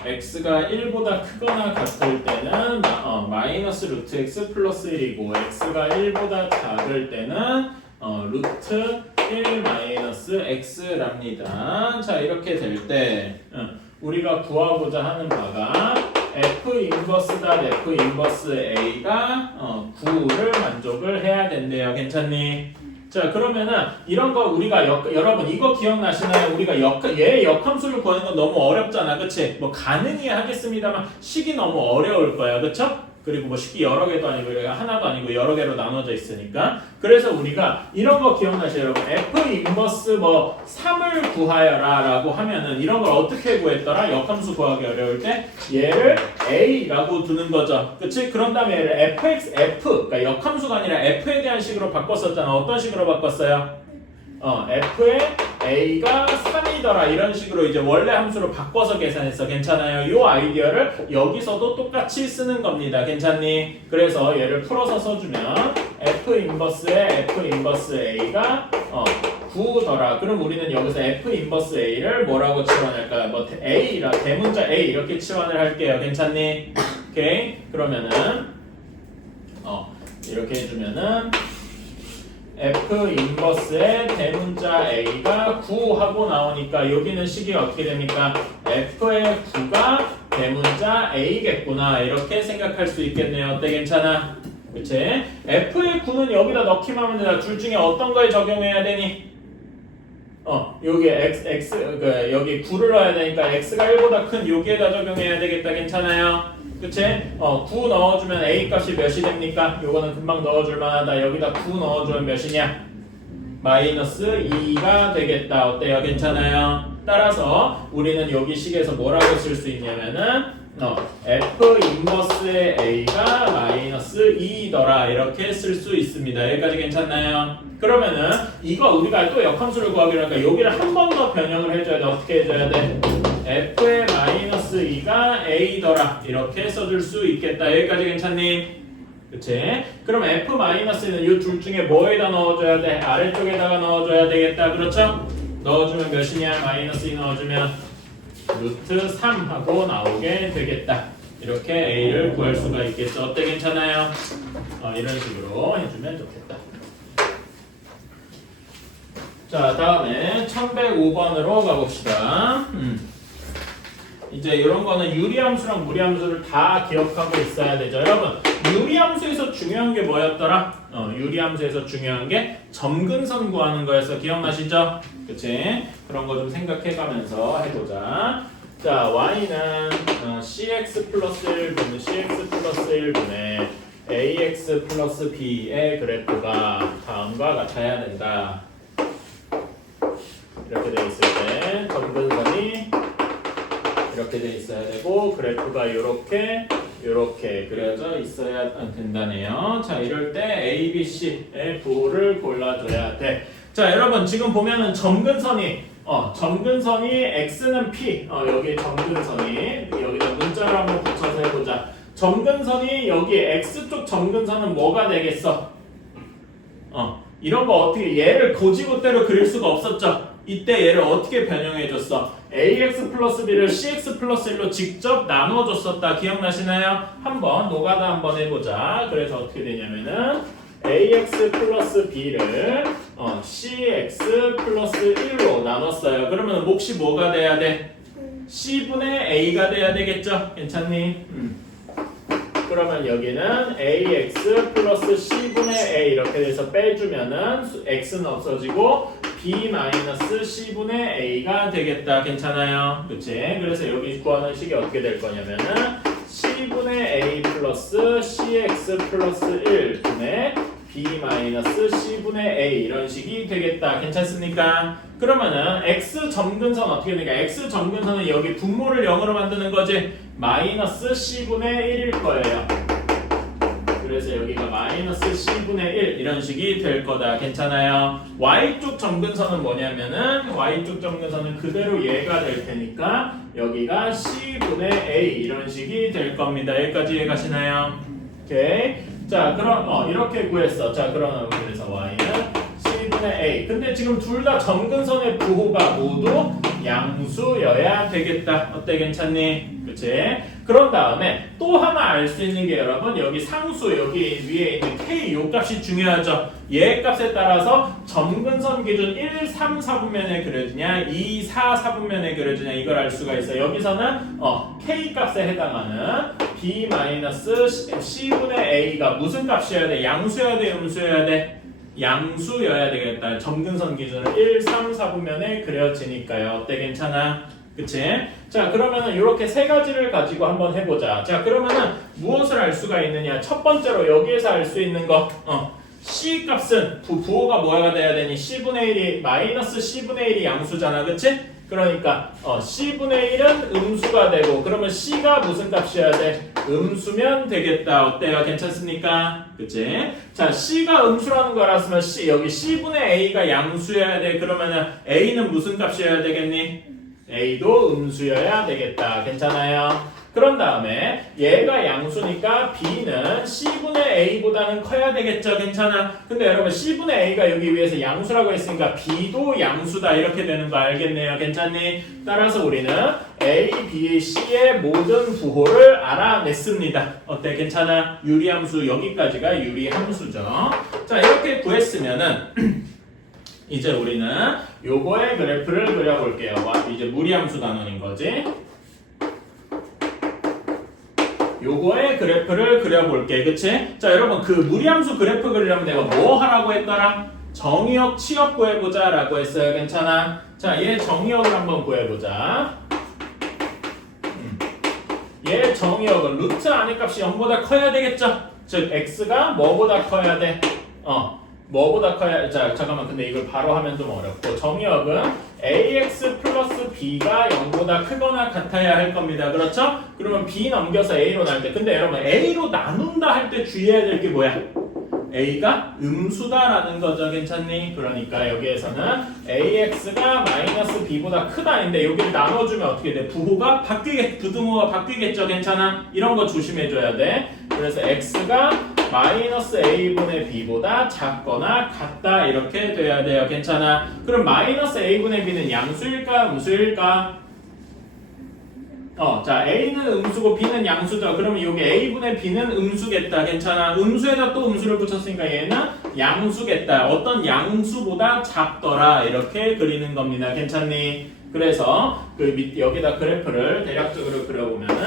x가 1보다 크거나 같을 때는 마이너스 루트 x 플러스 1이고 x가 1보다 작을 때는 루트 1 마이너스 x랍니다. 자 이렇게 될 때 우리가 구하고자 하는 바가 f 인버스 닷 f 인버스 a가 9를 만족을 해야 된대요. 괜찮니? 자 그러면은 이런 거 우리가 여러분 이거 기억나시나요? 우리가 얘 역함수를 구하는 건 너무 어렵잖아. 그치? 뭐 가능히 하겠습니다만 식이 너무 어려울 거야. 그쵸? 그리고 뭐 식이 여러 개도 아니고 하나도 아니고 여러 개로 나눠져 있으니까 그래서 우리가 이런 거 기억나시죠 여러분? f 인버스 뭐 3을 구하여라 라고 하면은 이런 걸 어떻게 구했더라? 역함수 구하기 어려울 때 얘를 a라고 두는 거죠. 그치? 그런 다음에 얘를 fx, 그러니까 역함수가 아니라 f에 대한 식으로 바꿨었잖아. 어떤 식으로 바꿨어요? f의 a가 3이더라 이런 식으로 이제 원래 함수로 바꿔서 계산했어. 괜찮아요? 이 아이디어를 여기서도 똑같이 쓰는 겁니다. 괜찮니? 그래서 얘를 풀어서 써주면 f 인버스의 f 인버스 a가 9더라. 그럼 우리는 여기서 f 인버스 a를 뭐라고 치환할까요? 뭐 a라 대문자 a 이렇게 치환을 할게요. 괜찮니? 오케이. 그러면은 이렇게 해주면은 f 인버스의 대문자 a가 9 하고 나오니까 여기는 식이 어떻게 됩니까? f의 9가 대문자 a겠구나 이렇게 생각할 수 있겠네요. 어때? 괜찮아? 그치? f의 9는 여기다 넣기만 하면 되나? 둘 중에 어떤 거에 적용해야 되니? 여기 여기 9를 넣어야 되니까 x가 1보다 큰 여기에다 적용해야 되겠다. 괜찮아요? 그치? 9 넣어주면 a 값이 몇이 됩니까? 요거는 금방 넣어줄 만하다. 여기다 9 넣어주면 몇이냐? 마이너스 2가 되겠다. 어때요? 괜찮아요? 따라서 우리는 여기 식에서 뭐라고 쓸 수 있냐면은 f 인버스의 a가 마이너스 2더라 이렇게 쓸 수 있습니다. 여기까지 괜찮나요? 그러면은 이거 우리가 또 역함수를 구하기로 하니까 여기를 한 번 더 변형을 해줘야 돼. 어떻게 해줘야 돼? f의 마이너스 2가 a더라 이렇게 써줄 수 있겠다. 여기까지 괜찮니? 그치? 그럼 f 마이너스는 이 둘 중에 뭐에다 넣어줘야 돼? 아래쪽에다가 넣어줘야 되겠다. 그렇죠? 넣어주면 몇이냐? 마이너스 2 넣어주면 루트 3 하고 나오게 되겠다. 이렇게 a를 구할 수가 있겠죠. 어때? 괜찮아요? 이런 식으로 해주면 좋겠다. 자 다음에 1105번으로 가봅시다. 이제 이런 거는 유리함수랑 무리함수를 다 기억하고 있어야 되죠. 여러분, 유리함수에서 중요한 게 뭐였더라? 유리함수에서 중요한 게 점근선 구하는 거였어. 기억나시죠? 그치? 그런 거 좀 생각해 가면서 해보자. 자, y는 cx 플러스 1분의 ax 플러스 b의 그래프가 다음과 같아야 된다. 이렇게 돼 있을 때 점근선이 이렇게 돼 있어야 되고 그래프가 이렇게 그려져 있어야 된다네요. 자, 이럴 때 A, B, C의 부호를 골라줘야 돼. 자, 여러분 지금 보면은 점근선이 x는 P, 여기 점근선이 여기다 문자를 한번 붙여서 해보자. 점근선이 여기 x쪽 점근선은 뭐가 되겠어? 이런 거 어떻게 얘를 고지고대로 그릴 수가 없었죠? 이때 얘를 어떻게 변형해줬어? ax 플러스 b를 cx 플러스 1로 직접 나눠줬었다. 기억나시나요? 한번 노가다 한번 해보자. 그래서 어떻게 되냐면은 ax 플러스 b를 cx 플러스 1로 나눴어요. 그러면 몫이 뭐가 돼야 돼? c분의 a가 돼야 되겠죠? 괜찮니? 그러면 여기는 ax 플러스 c분의 a 이렇게 돼서 빼주면은 x는 없어지고 b 마이너스 c분의 a가 되겠다. 괜찮아요? 그치? 그래서 여기 구하는 식이 어떻게 될 거냐면은 c분의 a 플러스 cx 플러스 1분의 b 마이너스 c분의 a 이런 식이 되겠다. 괜찮습니까? 그러면은 x 점근선 어떻게 되니까 x 점근선은 여기 분모를 0으로 만드는 거지. 마이너스 c분의 1일 거예요. 그래서 여기가 마이너스 c분의 1 이런 식이 될 거다. 괜찮아요? y쪽 점근선은 뭐냐면은 y쪽 점근선은 그대로 얘가 될 테니까 여기가 c분의 a 이런 식이 될 겁니다. 여기까지 이해가시나요? 오케이. 자, 그럼 이렇게 구했어. 자, 그러면 그래서 y는 c분의 a. 근데 지금 둘 다 점근선의 부호가 모두 양수여야 되겠다. 어때? 괜찮니? 그치? 그런 다음에 또 하나 알 수 있는 게 여러분 여기 상수 여기 위에 있는 k 요 값이 중요하죠. 얘 값에 따라서 점근선 기준 1, 3, 4분면에 그려지냐 2, 4, 4분면에 그려지냐 이걸 알 수가 있어요. 여기서는 k 값에 해당하는 b 마이너스 c분의 a가 무슨 값이어야 돼? 양수여야 돼? 음수여야 돼? 양수여야 되겠다. 점근선 기준을 1, 3, 4분면에 그려지니까요. 어때? 괜찮아? 그치? 자, 그러면은 이렇게 세 가지를 가지고 한번 해보자. 자, 그러면은 무엇을 알 수가 있느냐? 첫 번째로 여기에서 알 수 있는 거, c 값은 부호가 뭐가 돼야 되니? c분의 1이 마이너스 c분의 1이 양수잖아, 그치? 그러니까 c분의 1은 음수가 되고, 그러면 c가 무슨 값이어야 돼? 음수면 되겠다. 어때요? 괜찮습니까? 그치? 자, c가 음수라는 거 알았으면 여기 c분의 a가 양수여야 돼. 그러면은 a는 무슨 값이어야 되겠니? a도 음수여야 되겠다. 괜찮아요? 그런 다음에 얘가 양수니까 b는 c분의 a보다는 커야 되겠죠. 괜찮아? 근데 여러분 c분의 a가 여기 위에서 양수라고 했으니까 b도 양수다. 이렇게 되는 거 알겠네요. 괜찮니? 따라서 우리는 a, b, c의 모든 부호를 알아냈습니다. 어때? 괜찮아? 유리함수 여기까지가 유리함수죠. 자, 이렇게 구했으면은 이제 우리는 요거의 그래프를 그려볼게요. 이제 무리함수 단원인 거지. 요거의 그래프를 그려볼게. 그치? 자, 여러분 그 무리함수 그래프 그리려면 내가 뭐 하라고 했더라? 정의역, 치역 구해보자 라고 했어요. 괜찮아? 자, 얘 정의역을 한번 구해보자. 얘 정의역은 루트 안의 값이 0보다 커야 되겠죠? 즉 x가 뭐보다 커야 돼? 뭐보다 커야, 자, 잠깐만, 근데 이걸 바로 하면 좀 어렵고, 정의역은 ax 플러스 b가 0보다 크거나 같아야 할 겁니다. 그렇죠? 그러면 b 넘겨서 a로 나눌 때, 근데 여러분, a로 나눈다 할 때 주의해야 될 게 뭐야? a가 음수다라는 거죠. 괜찮니? 그러니까 여기에서는 ax가 마이너스 b보다 크다인데, 여기를 나눠주면 어떻게 돼? 부호가 부등호가 바뀌겠죠. 괜찮아? 이런 거 조심해줘야 돼. 그래서 x가 마이너스 a분의 b보다 작거나 같다 이렇게 돼야 돼요. 괜찮아? 그럼 마이너스 a분의 b는 양수일까? 음수일까? 자, a는 음수고 b는 양수죠. 그러면 여기 a분의 b는 음수겠다. 괜찮아? 음수에다 또 음수를 붙였으니까 얘는 양수겠다. 어떤 양수보다 작더라 이렇게 그리는 겁니다. 괜찮니? 그래서 그 밑 여기다 그래프를 대략적으로 그려보면은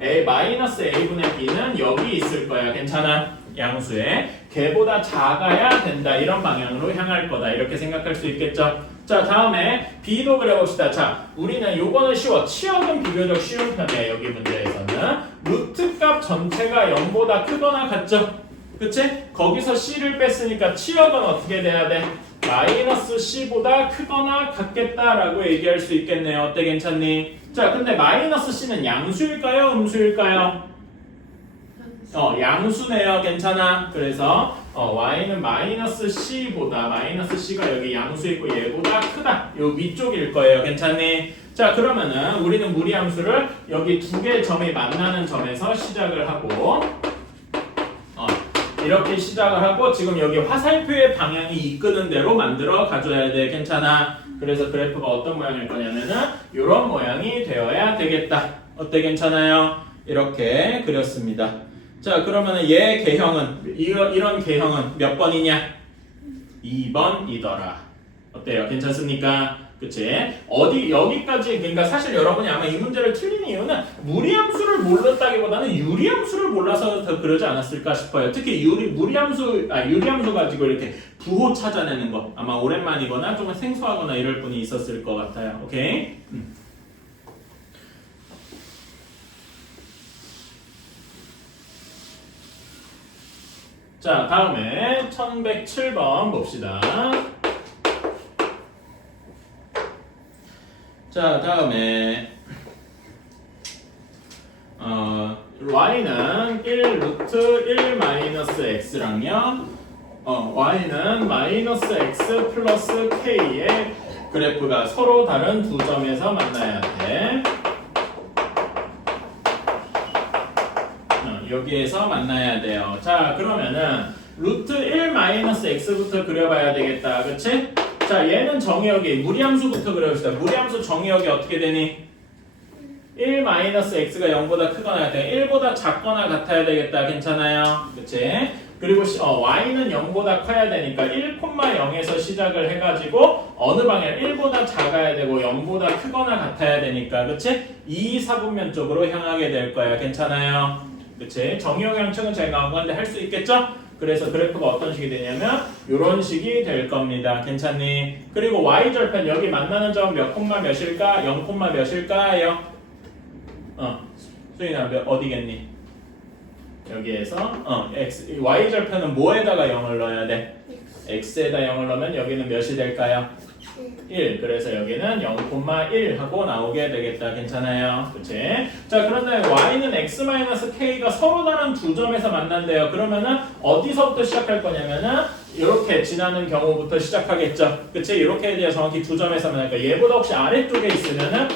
A-A분의 B는 여기 있을 거야. 괜찮아? 양수에 걔보다 작아야 된다. 이런 방향으로 향할 거다. 이렇게 생각할 수 있겠죠? 자, 다음에 B도 그려봅시다. 자, 우리는 요거는 쉬워. 치역은 비교적 쉬운 편이에요. 여기 문제에서는 루트 값 전체가 0보다 크거나 같죠? 그치? 거기서 C를 뺐으니까 치역은 어떻게 돼야 돼? 마이너스 C보다 크거나 같겠다라고 얘기할 수 있겠네요. 어때? 괜찮니? 자, 근데 마이너스 C는 양수일까요? 음수일까요? 양수네요. 괜찮아? 그래서 y는 마이너스 C보다 마이너스 C가 여기 양수이고 얘보다 크다. 요 위쪽일 거예요. 괜찮니? 자, 그러면은 우리는 무리함수를 여기 두 개의 점이 만나는 점에서 시작을 하고 이렇게 시작을 하고 지금 여기 화살표의 방향이 이끄는 대로 만들어 가줘야 돼. 괜찮아? 그래서 그래프가 어떤 모양일 거냐면은 이런 모양이 되어야 되겠다. 어때? 괜찮아요? 이렇게 그렸습니다. 자, 그러면은 얘 개형은 이런 개형은 몇 번이냐? 2번이더라. 어때요? 괜찮습니까? 그치? 여기까지, 그러니까 사실 여러분이 아마 이 문제를 틀린 이유는 무리함수를 몰랐다기보다는 유리함수를 몰라서 더 그러지 않았을까 싶어요. 특히 유리함수 가지고 이렇게 부호 찾아내는 거 아마 오랜만이거나 좀 생소하거나 이럴 분이 있었을 것 같아요. 오케이? 자, 다음에 1107번 봅시다. 자, 다음에 y는 1 루트 1 마이너스 x랑요 y는 마이너스 x 플러스 k의 그래프가 서로 다른 두 점에서 만나야 돼. 여기에서 만나야 돼요. 자, 그러면은 루트 1 마이너스 x부터 그려봐야 되겠다. 그치? 자, 얘는 정의역이 무리함수부터 그려봅시다. 무리함수 정의역이 어떻게 되니? 1 마이너스 x가 0보다 크거나 같아. 1보다 작거나 같아야 되겠다. 괜찮아요? 그치? 그리고 y는 0보다 커야 되니까 1,0에서 시작을 해가지고 어느 방향 1보다 작아야 되고 0보다 크거나 같아야 되니까 그치? 2, 4분면 쪽으로 향하게 될 거야. 괜찮아요? 그치? 정의역 양측은 제가 나온 건데 할 수 있겠죠? 그래서 그래프가 어떤 식이 되냐면 이런 식이 될 겁니다. 괜찮니? 그리고 y절편 여기 만나는 점 몇 콤마 몇일까? 0 콤마 몇일까요? 수인아 어디겠니? 여기에서 y절편은 뭐에다가 0을 넣어야 돼? x에다 0을 넣으면 여기는 몇이 될까요? 1. 그래서 여기는 0,1 하고 나오게 되겠다. 괜찮아요? 그치? 자, 그런데 y는 x-k가 서로 다른 두 점에서 만난대요. 그러면은 어디서부터 시작할 거냐면은 이렇게 지나는 경우부터 시작하겠죠. 그치? 이렇게 해야 정확히 두 점에서 만나니까 얘보다 혹시 아래쪽에 있으면은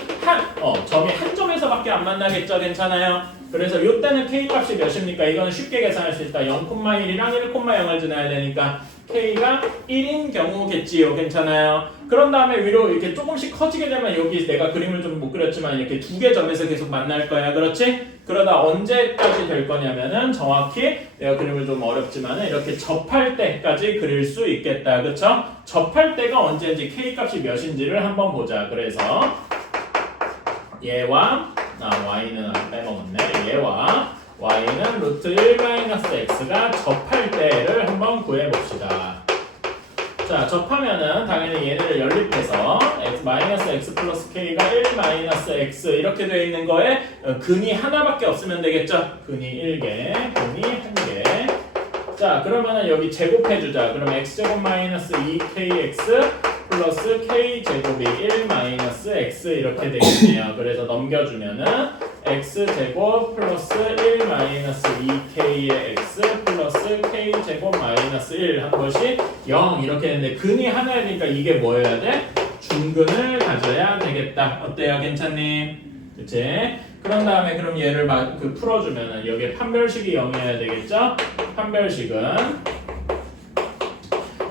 점이 한 점에서밖에 안 만나겠죠. 괜찮아요? 그래서 이때는 k 값이 몇입니까? 이거는 쉽게 계산할 수 있다. 0,1이랑 1,0을 지나야 되니까 k가 1인 경우겠지요. 괜찮아요? 그런 다음에 위로 이렇게 조금씩 커지게 되면 여기 내가 그림을 좀 못 그렸지만 이렇게 두 개 점에서 계속 만날 거야. 그렇지? 그러다 언제까지 될 거냐면은 정확히 내가 그림을 좀 어렵지만은 이렇게 접할 때까지 그릴 수 있겠다. 그쵸? 접할 때가 언제인지 k 값이 몇인지를 한번 보자. 그래서 얘와 y는 빼먹었네. 얘와 y는 루트 1 마이너스 x가 접할 때를 한번 구해봅시다. 자, 접하면은 당연히 얘네를 연립해서 x 마이너스 x 플러스 k가 1 마이너스 x 이렇게 되어 있는 거에 근이 하나밖에 없으면 되겠죠? 근이 1개, 근이 1개. 자, 그러면은 여기 제곱해주자. 그럼 x제곱 마이너스 2kx 플러스 k제곱이 1 마이너스 x 이렇게 되겠네요. 그래서 넘겨주면은 x제곱 플러스 1 마이너스 2k의 x 플러스 k제곱 마이너스 1 한 것이 0 이렇게 되는데 근이 하나니까 이게 뭐여야 돼? 중근을 가져야 되겠다. 어때요? 괜찮니? 그치? 그런 다음에 그럼 얘를 풀어주면은 여기에 판별식이 0이어야 되겠죠? 판별식은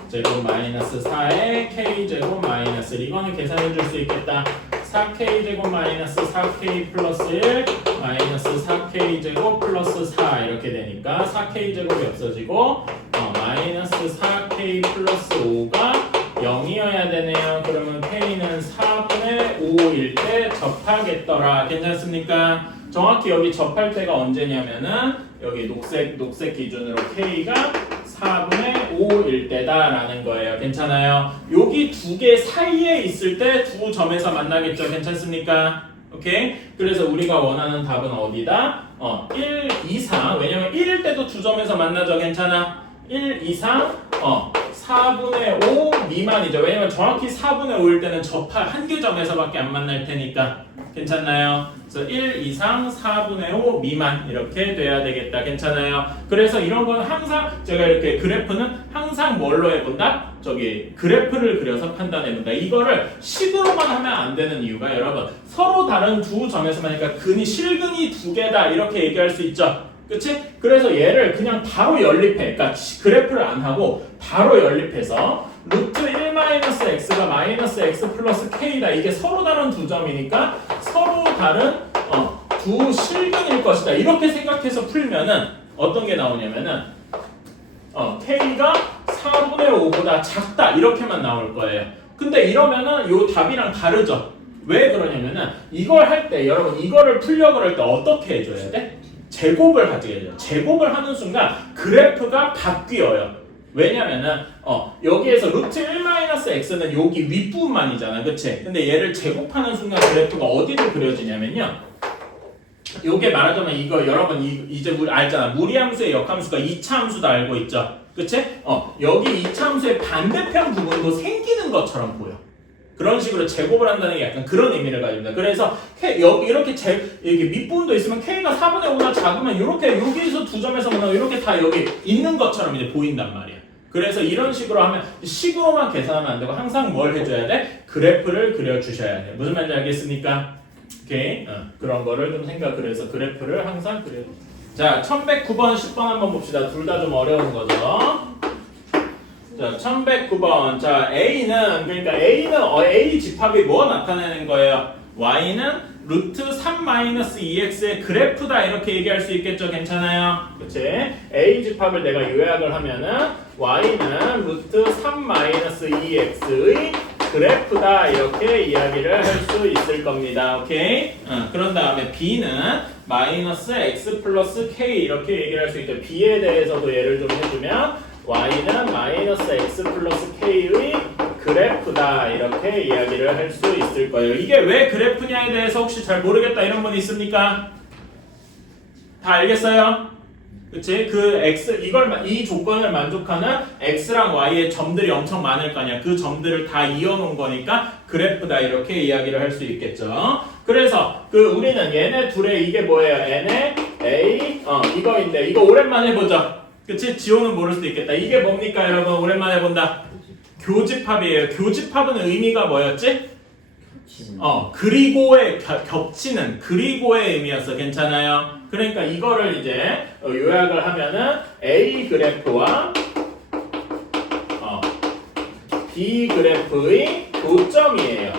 제곱 마이너스 4에 k제곱 마이너스 1 이거는 계산해 줄 수 있겠다. 4k제곱 마이너스 4k 플러스 1 마이너스 4k제곱 플러스 4 이렇게 되니까 4k제곱이 없어지고 마이너스 4k 플러스 5가 0이어야 되네요. 그러면 k는 4분의 5일 때 접하겠더라. 괜찮습니까? 정확히 여기 접할 때가 언제냐면은 여기 녹색 기준으로 K가 4분의 5일 때다라는 거예요. 괜찮아요? 여기 두 개 사이에 있을 때 두 점에서 만나겠죠. 괜찮습니까? 오케이? 그래서 우리가 원하는 답은 어디다? 1 이상. 왜냐면 1일 때도 두 점에서 만나죠. 괜찮아? 1 이상 4분의 5 미만이죠. 왜냐면 정확히 4분의 5일 때는 접할 한 개 점에서밖에 안 만날 테니까. 괜찮나요? 그래서 1 이상 4분의 5 미만 이렇게 돼야 되겠다. 괜찮아요? 그래서 이런 건 항상 제가 이렇게 그래프는 항상 뭘로 해본다? 저기 그래프를 그려서 판단해본다. 이거를 식으로만 하면 안 되는 이유가 여러분 서로 다른 두 점에서만 그러니까 실근이 두 개다 이렇게 얘기할 수 있죠. 그치? 그래서 얘를 그냥 바로 연립해. 그러니까 그래프를 안 하고 바로 연립해서 루트 1-x가 마이너스 x 플러스 k다. 이게 서로 다른 두 점이니까 서로 다른 두 실근일 것이다. 이렇게 생각해서 풀면은 어떤 게 나오냐면은 k가 4분의 5보다 작다. 이렇게만 나올 거예요. 근데 이러면은 요 답이랑 다르죠. 왜 그러냐면은 이걸 할 때 여러분 이거를 풀려고 할 때 어떻게 해줘야 돼? 제곱을 하게 되죠. 제곱을 하는 순간 그래프가 바뀌어요. 왜냐면은 여기에서 루트 1-x는 여기 윗부분만이잖아. 그치? 근데 얘를 제곱하는 순간 그래프가 어디로 그려지냐면요. 요게 말하자면 이거 여러분 이제 우리 알잖아. 무리함수의 역함수가 2차 함수다 알고 있죠? 그치? 여기 2차 함수의 반대편 부분도 생기는 것처럼 보여. 그런 식으로 제곱을 한다는 게 약간 그런 의미를 가집니다. 그래서 이렇게 여기 밑부분도 있으면 K가 4분의 5보다 작으면 이렇게 여기서 두 점에서 만나고 이렇게 다 여기 있는 것처럼 이제 보인단 말이야. 그래서 이런 식으로 하면 식으로만 계산하면 안 되고 항상 뭘 해줘야 돼? 그래프를 그려주셔야 돼. 무슨 말인지 알겠습니까? 오케이. 그런 거를 좀 그래서 그래프를 항상 그려. 자, 1109번, 10번 한번 봅시다. 둘 다 좀 어려운 거죠. 자, 1109번. 자, A는 그러니까 A 집합이 뭐 나타내는 거예요? Y는 루트 3-2x의 그래프다 이렇게 얘기할 수 있겠죠. 괜찮아요? 그치? A 집합을 내가 요약을 하면은 Y는 루트 3-2x의 그래프다 이렇게 이야기를 할 수 있을 겁니다. 오케이? 그런 다음에 B는 마이너스 x 플러스 k 이렇게 얘기를 할 수 있죠. B에 대해서도 예를 좀 해주면 y는 마이너스 x 플러스 k의 그래프다 이렇게 이야기를 할 수 있을 거예요. 이게 왜 그래프냐에 대해서 혹시 잘 모르겠다 이런 분 있습니까? 다 알겠어요? 그치? 이 조건을 만족하는 x랑 y의 점들이 엄청 많을 거 아니야. 그 점들을 다 이어놓은 거니까 그래프다 이렇게 이야기를 할 수 있겠죠. 그래서 우리는 얘네 둘의 이게 뭐예요? n의 a 이거인데 이거 오랜만에 보죠. 그치? 지호는 모를 수도 있겠다. 이게 뭡니까 여러분? 오랜만에 본다. 교집합이에요. 교집합은 의미가 뭐였지? 그리고의 겹치는 그리고의 의미였어. 괜찮아요? 그러니까 이거를 이제 요약을 하면은 A 그래프와 B 그래프의 교점이에요.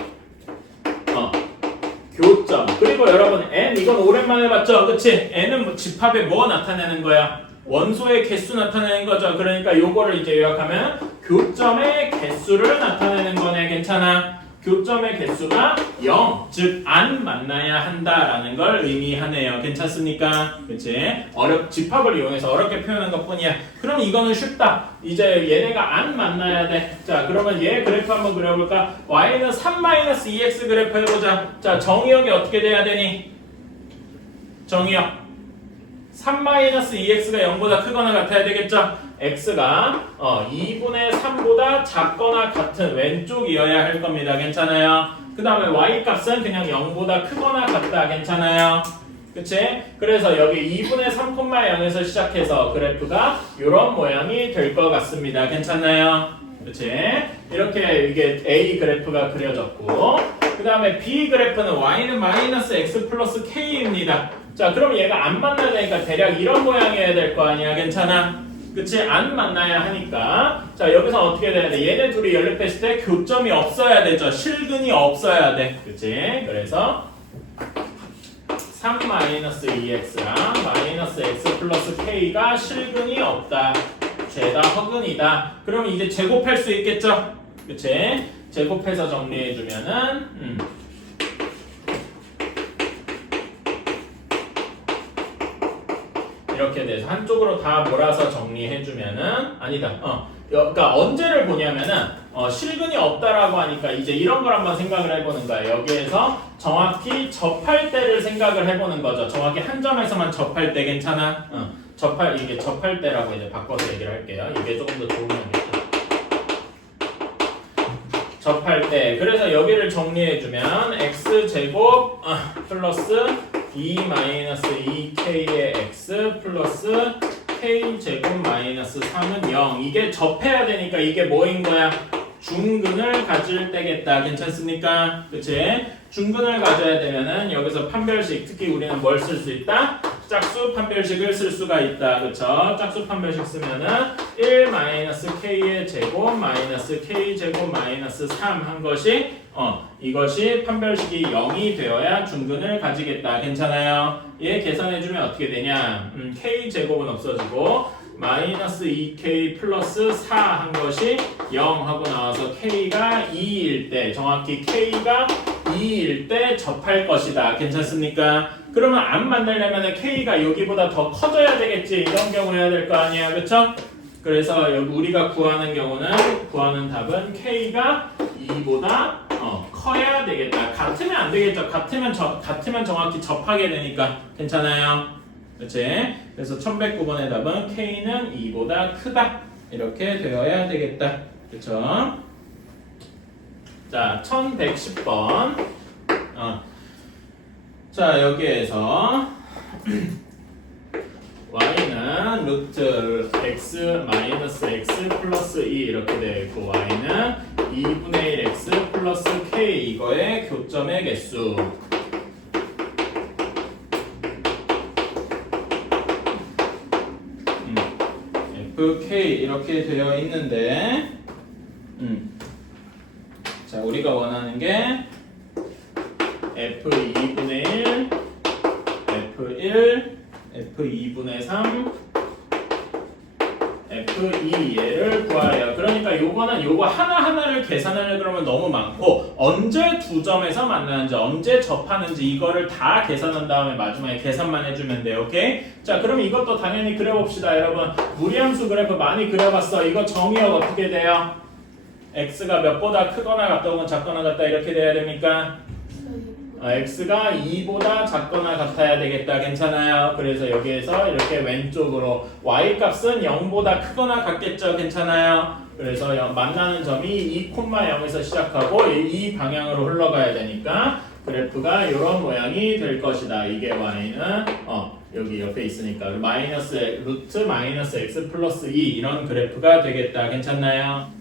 교점. 그리고 여러분 n 이건 오랜만에 봤죠? 그치? n은 집합에 뭐 나타내는 거야? 원소의 개수 나타내는 거죠. 그러니까 요거를 이제 요약하면 교점의 개수를 나타내는 거네. 괜찮아? 교점의 개수가 0, 즉 안 만나야 한다라는 걸 의미하네요. 괜찮습니까? 그치? 집합을 이용해서 어렵게 표현한 것뿐이야. 그럼 이거는 쉽다. 이제 얘네가 안 만나야 돼. 자, 그러면 얘 그래프 한번 그려볼까? y는 3-2x 그래프 해보자. 자, 정의역이 어떻게 돼야 되니? 정의역 3-2x가 0보다 크거나 같아야 되겠죠? x가 2분의 3보다 작거나 같은 왼쪽이어야 할 겁니다. 괜찮아요? 그 다음에 y 값은 그냥 0보다 크거나 같다. 괜찮아요? 그치? 그래서 여기 2분의 3,0에서 시작해서 그래프가 이런 모양이 될 것 같습니다. 괜찮나요? 그치? 이렇게 이게 A 그래프가 그려졌고 그 다음에 B 그래프는 y는 마이너스 x 플러스 k입니다. 자, 그럼 얘가 안 만나야 되니까 대략 이런 모양이어야 될 거 아니야. 괜찮아? 그치? 안 만나야 하니까. 자, 여기서 어떻게 돼야 돼? 얘네 둘이 연립했을 때 교점이 없어야 되죠. 실근이 없어야 돼. 그치? 그래서 3-2x랑 마이너스 x 플러스 k가 실근이 없다. 죄다 허근이다. 그럼 이제 제곱할 수 있겠죠? 그치? 제곱해서 정리해주면은 이렇게 돼서 한쪽으로 다 몰아서 정리해주면은 아니다. 그러니까 언제를 보냐면은 실근이 없다라고 하니까 이제 이런 걸 한번 생각을 해보는 거예요. 여기에서 정확히 접할 때를 생각을 해보는 거죠. 정확히 한 점에서만 접할 때 괜찮아? 이게 접할 때라고 이제 바꿔서 얘기를 할게요. 이게 조금 더 좋은 얘기죠. 접할 때. 그래서 여기를 정리해주면 x제곱 플러스 2-2k의 x 플러스 k제곱 마이너스 3은 0. 이게 접해야 되니까 이게 뭐인 거야? 중근을 가질 때겠다. 괜찮습니까? 그치? 중근을 가져야 되면은 여기서 판별식, 특히 우리는 뭘 쓸 수 있다? 짝수 판별식을 쓸 수가 있다. 그쵸? 짝수 판별식 쓰면은 1-k의 제곱 마이너스 k제곱 마이너스 3 한 것이 이것이 판별식이 0이 되어야 중근을 가지겠다. 괜찮아요? 얘 계산해주면 어떻게 되냐? k제곱은 없어지고 마이너스 2k 플러스 4 한 것이 0 하고 나와서 k가 2일 때, 정확히 k가 2일 때 접할 것이다. 괜찮습니까? 그러면 안 만들려면 k가 여기보다 더 커져야 되겠지. 이런 경우 해야 될 거 아니야. 그쵸? 그래서 여기 우리가 구하는 답은 k가 2보다 커야 되겠다. 같으면 안 되겠죠. 같으면 정확히 접하게 되니까 괜찮아요. 그치? 그래서 1109번의 답은 k는 2보다 크다. 이렇게 되어야 되겠다. 그쵸? 자, 1110번. 자, 여기에서 y는 루트 x 마이너스 x 플러스 2 이렇게 되어 있고 y는 2분의 1 x 플러스 k 이거의 교점의 개수. fk 이렇게 되어 있는데 자, 우리가 원하는 게 f2분의 1 f1 f2분의 3 f2 얘를 구하래요. 그러니까 요거 하나하나를 계산하려고 그러면 너무 많고 언제 두 점에서 만나는지 언제 접하는지 이거를 다 계산한 다음에 마지막에 계산만 해주면 돼요. 오케이? 자, 그럼 이것도 당연히 그려봅시다. 여러분 무리함수 그래프 많이 그려봤어. 이거 정의역 어떻게 돼요? x가 몇보다 크거나 같다 혹은 작거나 같다 이렇게 돼야 됩니까? x가 2보다 작거나 같아야 되겠다. 괜찮아요? 그래서 여기에서 이렇게 왼쪽으로 y 값은 0보다 크거나 같겠죠. 괜찮아요? 그래서 만나는 점이 2,0에서 시작하고 이 방향으로 흘러가야 되니까 그래프가 이런 모양이 될 것이다. 이게 y는 여기 옆에 있으니까 루트 마이너스 x 플러스 2 이런 그래프가 되겠다. 괜찮나요?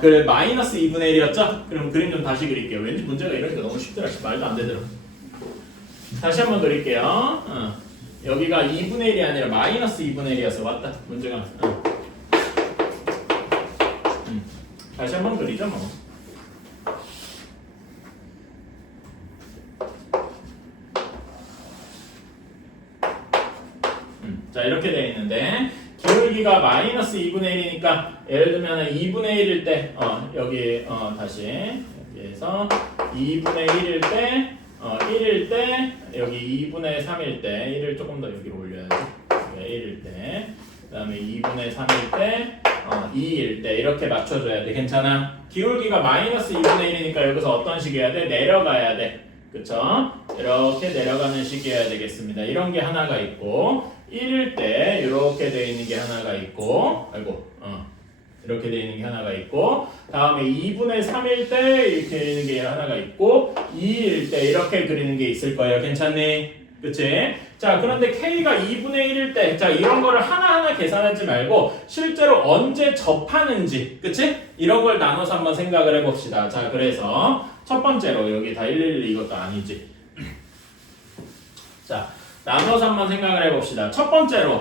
그래 마이너스 2분의 1이었죠? 그럼 그림 좀 다시 그릴게요. 왠지 문제가 이러니까 너무 쉽더라. 말도 안 되더라. 다시 한번 그릴게요. 여기가 2분의 1이 아니라 마이너스 2분의 1이어서 왔다. 문제가. 다시 한번 그리죠 뭐. 자, 이렇게 되어 있는데 기울기가 마이너스 2분의 1이니까 예를 들면 2분의 1일 때 여기 다시 여기에서 2분의 1일 때 1일 때 여기 2분의 3일 때 1을 조금 더 여기로 올려야지. 1일 때 그 다음에 2분의 3일 때 2일 때 이렇게 맞춰줘야 돼. 괜찮아? 기울기가 마이너스 2분의 1이니까 여기서 어떤 식이어야 돼? 내려가야 돼. 그쵸? 이렇게 내려가는 식이어야 되겠습니다. 이런 게 하나가 있고 1일 때 이렇게 되어 있는 게 하나가 있고 이렇게 되어 있는 게 하나가 있고 다음에 2분의 3일 때 이렇게 되어 있는 게 하나가 있고 2일 때 이렇게 그리는 게 있을 거예요. 괜찮니? 그치? 자, 그런데 K가 2분의 1일 때 자, 이런 거를 하나하나 계산하지 말고 실제로 언제 접하는지 그치? 이런 걸 나눠서 한번 생각을 해봅시다. 자, 그래서 첫 번째로 여기 다 111 이것도 아니지. 자, 나눠서 한번 생각을 해봅시다. 첫 번째로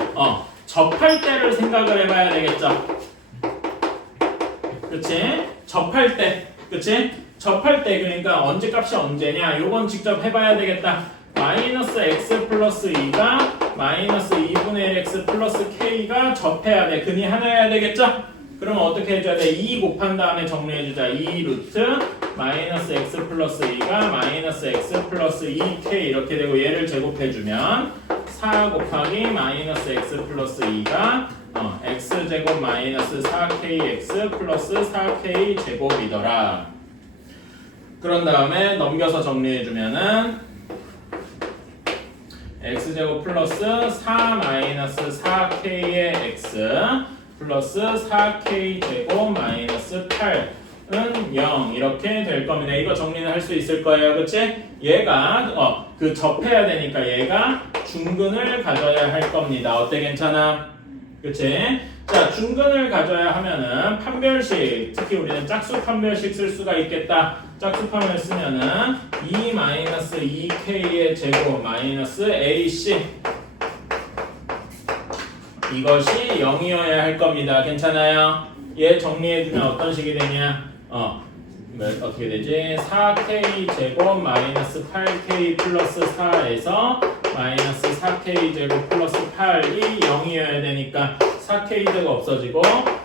접할 때를 생각을 해봐야 되겠죠. 그치? 접할 때 그치? 접할 때 그러니까 언제 값이 언제냐 요건 직접 해봐야 되겠다. 마이너스 x 플러스 2가 마이너스 2분의 1 x 플러스 k가 접해야 돼. 근이 하나여야 되겠죠? 그러면 어떻게 해줘야 돼? 2 곱한 다음에 정리해주자. 2 루트 마이너스 x 플러스 2가 마이너스 x 플러스 2k 이렇게 되고 얘를 제곱해주면 4 곱하기 마이너스 x 플러스 2가 x제곱 마이너스 4kx 플러스 4k 제곱이더라. 그런 다음에 넘겨서 정리해주면은 x제곱 플러스 4 마이너스 4k의 x 플러스 4k 제곱 마이너스 8은 0 이렇게 될 겁니다. 이거 정리는 할 수 있을 거예요. 그치? 얘가 그 접해야 되니까 얘가 중근을 가져야 할 겁니다. 어때? 괜찮아? 그치? 자, 중근을 가져야 하면은 판별식, 특히 우리는 짝수 판별식 쓸 수가 있겠다. 짝수 판별 쓰면은 2 마이너스 2k의 제곱 마이너스 ac 이것이 0이어야 할 겁니다. 괜찮아요? 얘 정리해주면 어떤 식이 되냐? 어떻게 되지? 4k 제곱 마이너스 8k 플러스 4에서 마이너스 4k 제곱 플러스 8이 0이어야 되니까 4k제가 없어지고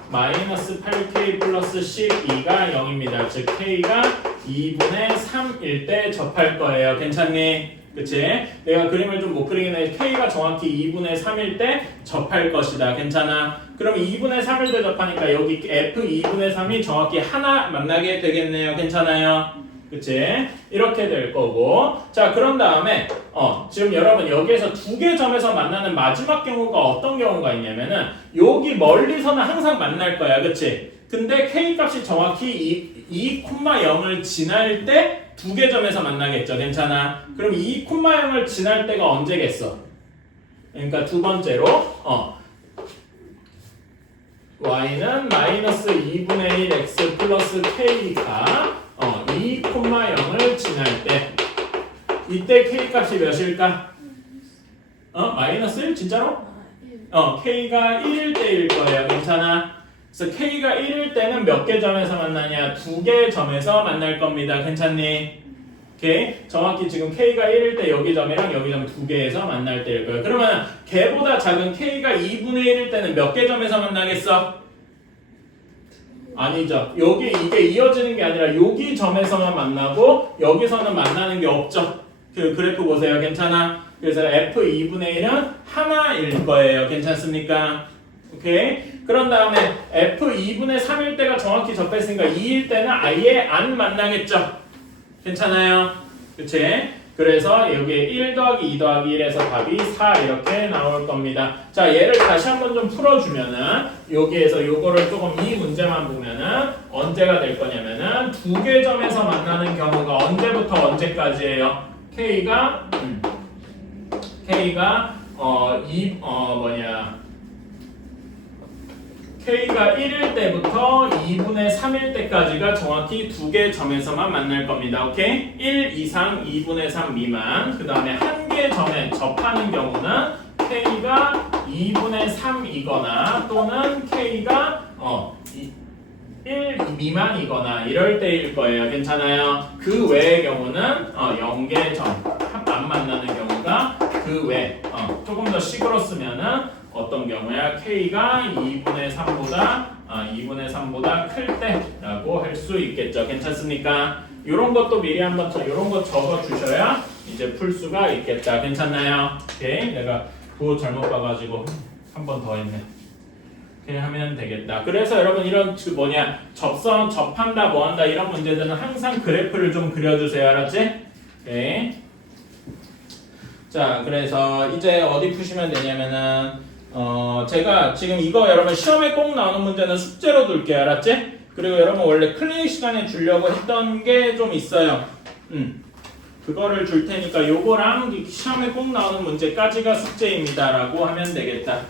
마이너스 8k 플러스 12가 0입니다. 즉 k가 2분의 3일 때 접할 거예요. 괜찮니? 그치? 내가 그림을 좀 못 그리긴 해. k가 정확히 2분의 3일 때 접할 것이다. 괜찮아? 그럼 2분의 3일 때 접하니까 여기 f 2분의 3이 정확히 하나 만나게 되겠네요. 괜찮아요? 그치? 이렇게 될 거고. 자, 그런 다음에 지금 여러분 여기에서 두 개 점에서 만나는 마지막 경우가 어떤 경우가 있냐면은 여기 멀리서는 항상 만날 거야. 그치? 근데 k 값이 정확히 2,0을 지날 때 두 개 점에서 만나겠죠. 괜찮아? 그럼 2,0을 지날 때가 언제겠어? 그러니까 두 번째로 y는 마이너스 2분의 1 x 플러스 k가 2,0을 지날 때 이때 k 값이 몇일까? 마이너스 1? 진짜로? k가 1일 때일 거예요. 괜찮아? 그래서 k가 1일 때는 몇 개 점에서 만나냐? 두 개 점에서 만날 겁니다. 괜찮니? 오케이? 정확히 지금 k가 1일 때 여기 점이랑 여기 점 두 개에서 만날 때일 거예요. 그러면 걔보다 작은 k가 2분의 1일 때는 몇 개 점에서 만나겠어? 아니죠. 이게 이어지는 게 아니라 여기 점에서만 만나고 여기서는 만나는 게 없죠. 그 그래프 보세요. 괜찮아? 그래서 f2분의 1은 하나일 거예요. 괜찮습니까? 오케이? 그런 다음에 f2분의 3일 때가 정확히 접했으니까 2일 때는 아예 안 만나겠죠? 괜찮아요? 그치? 그래서 여기에 1 더하기 2 더하기 1에서 답이 4 이렇게 나올 겁니다. 자, 얘를 다시 한번 좀 풀어주면은 여기에서 요거를 조금 이 문제만 보면은 언제가 될 거냐면은 두 개 점에서 만나는 경우가 언제부터 언제까지예요? k가 k가 1일 때부터 2분의 3일 때까지가 정확히 두 개 점에서만 만날 겁니다. 오케이? 1 이상 2분의 3 미만. 그 다음에 한 개 점에 접하는 경우는 k가 2분의 3이거나 또는 k가 1 미만이거나 이럴 때일 거예요. 괜찮아요? 그 외의 경우는 0개 점 안 만나는 경우가 그 외 조금 더 식으로 쓰면은 어떤 경우야? k가 2분의 3보다 클 때라고 할 수 있겠죠. 괜찮습니까? 이런 것도 미리 한번 이런 거 적어 주셔야 이제 풀 수가 있겠다. 괜찮나요? 오케이. 내가 그거 잘못 봐가지고 한 번 더 했네. 이렇게 하면 되겠다. 그래서 여러분 이런 접한다 뭐한다 이런 문제들은 항상 그래프를 좀 그려주세요. 알았지? 오케이. 자, 그래서 이제 어디 푸시면 되냐면은 제가 지금 이거 여러분 시험에 꼭 나오는 문제는 숙제로 둘게요. 알았지? 그리고 여러분 원래 클리닉 시간에 주려고 했던 게 좀 있어요. 그거를 줄 테니까 요거랑 시험에 꼭 나오는 문제까지가 숙제입니다. 라고 하면 되겠다.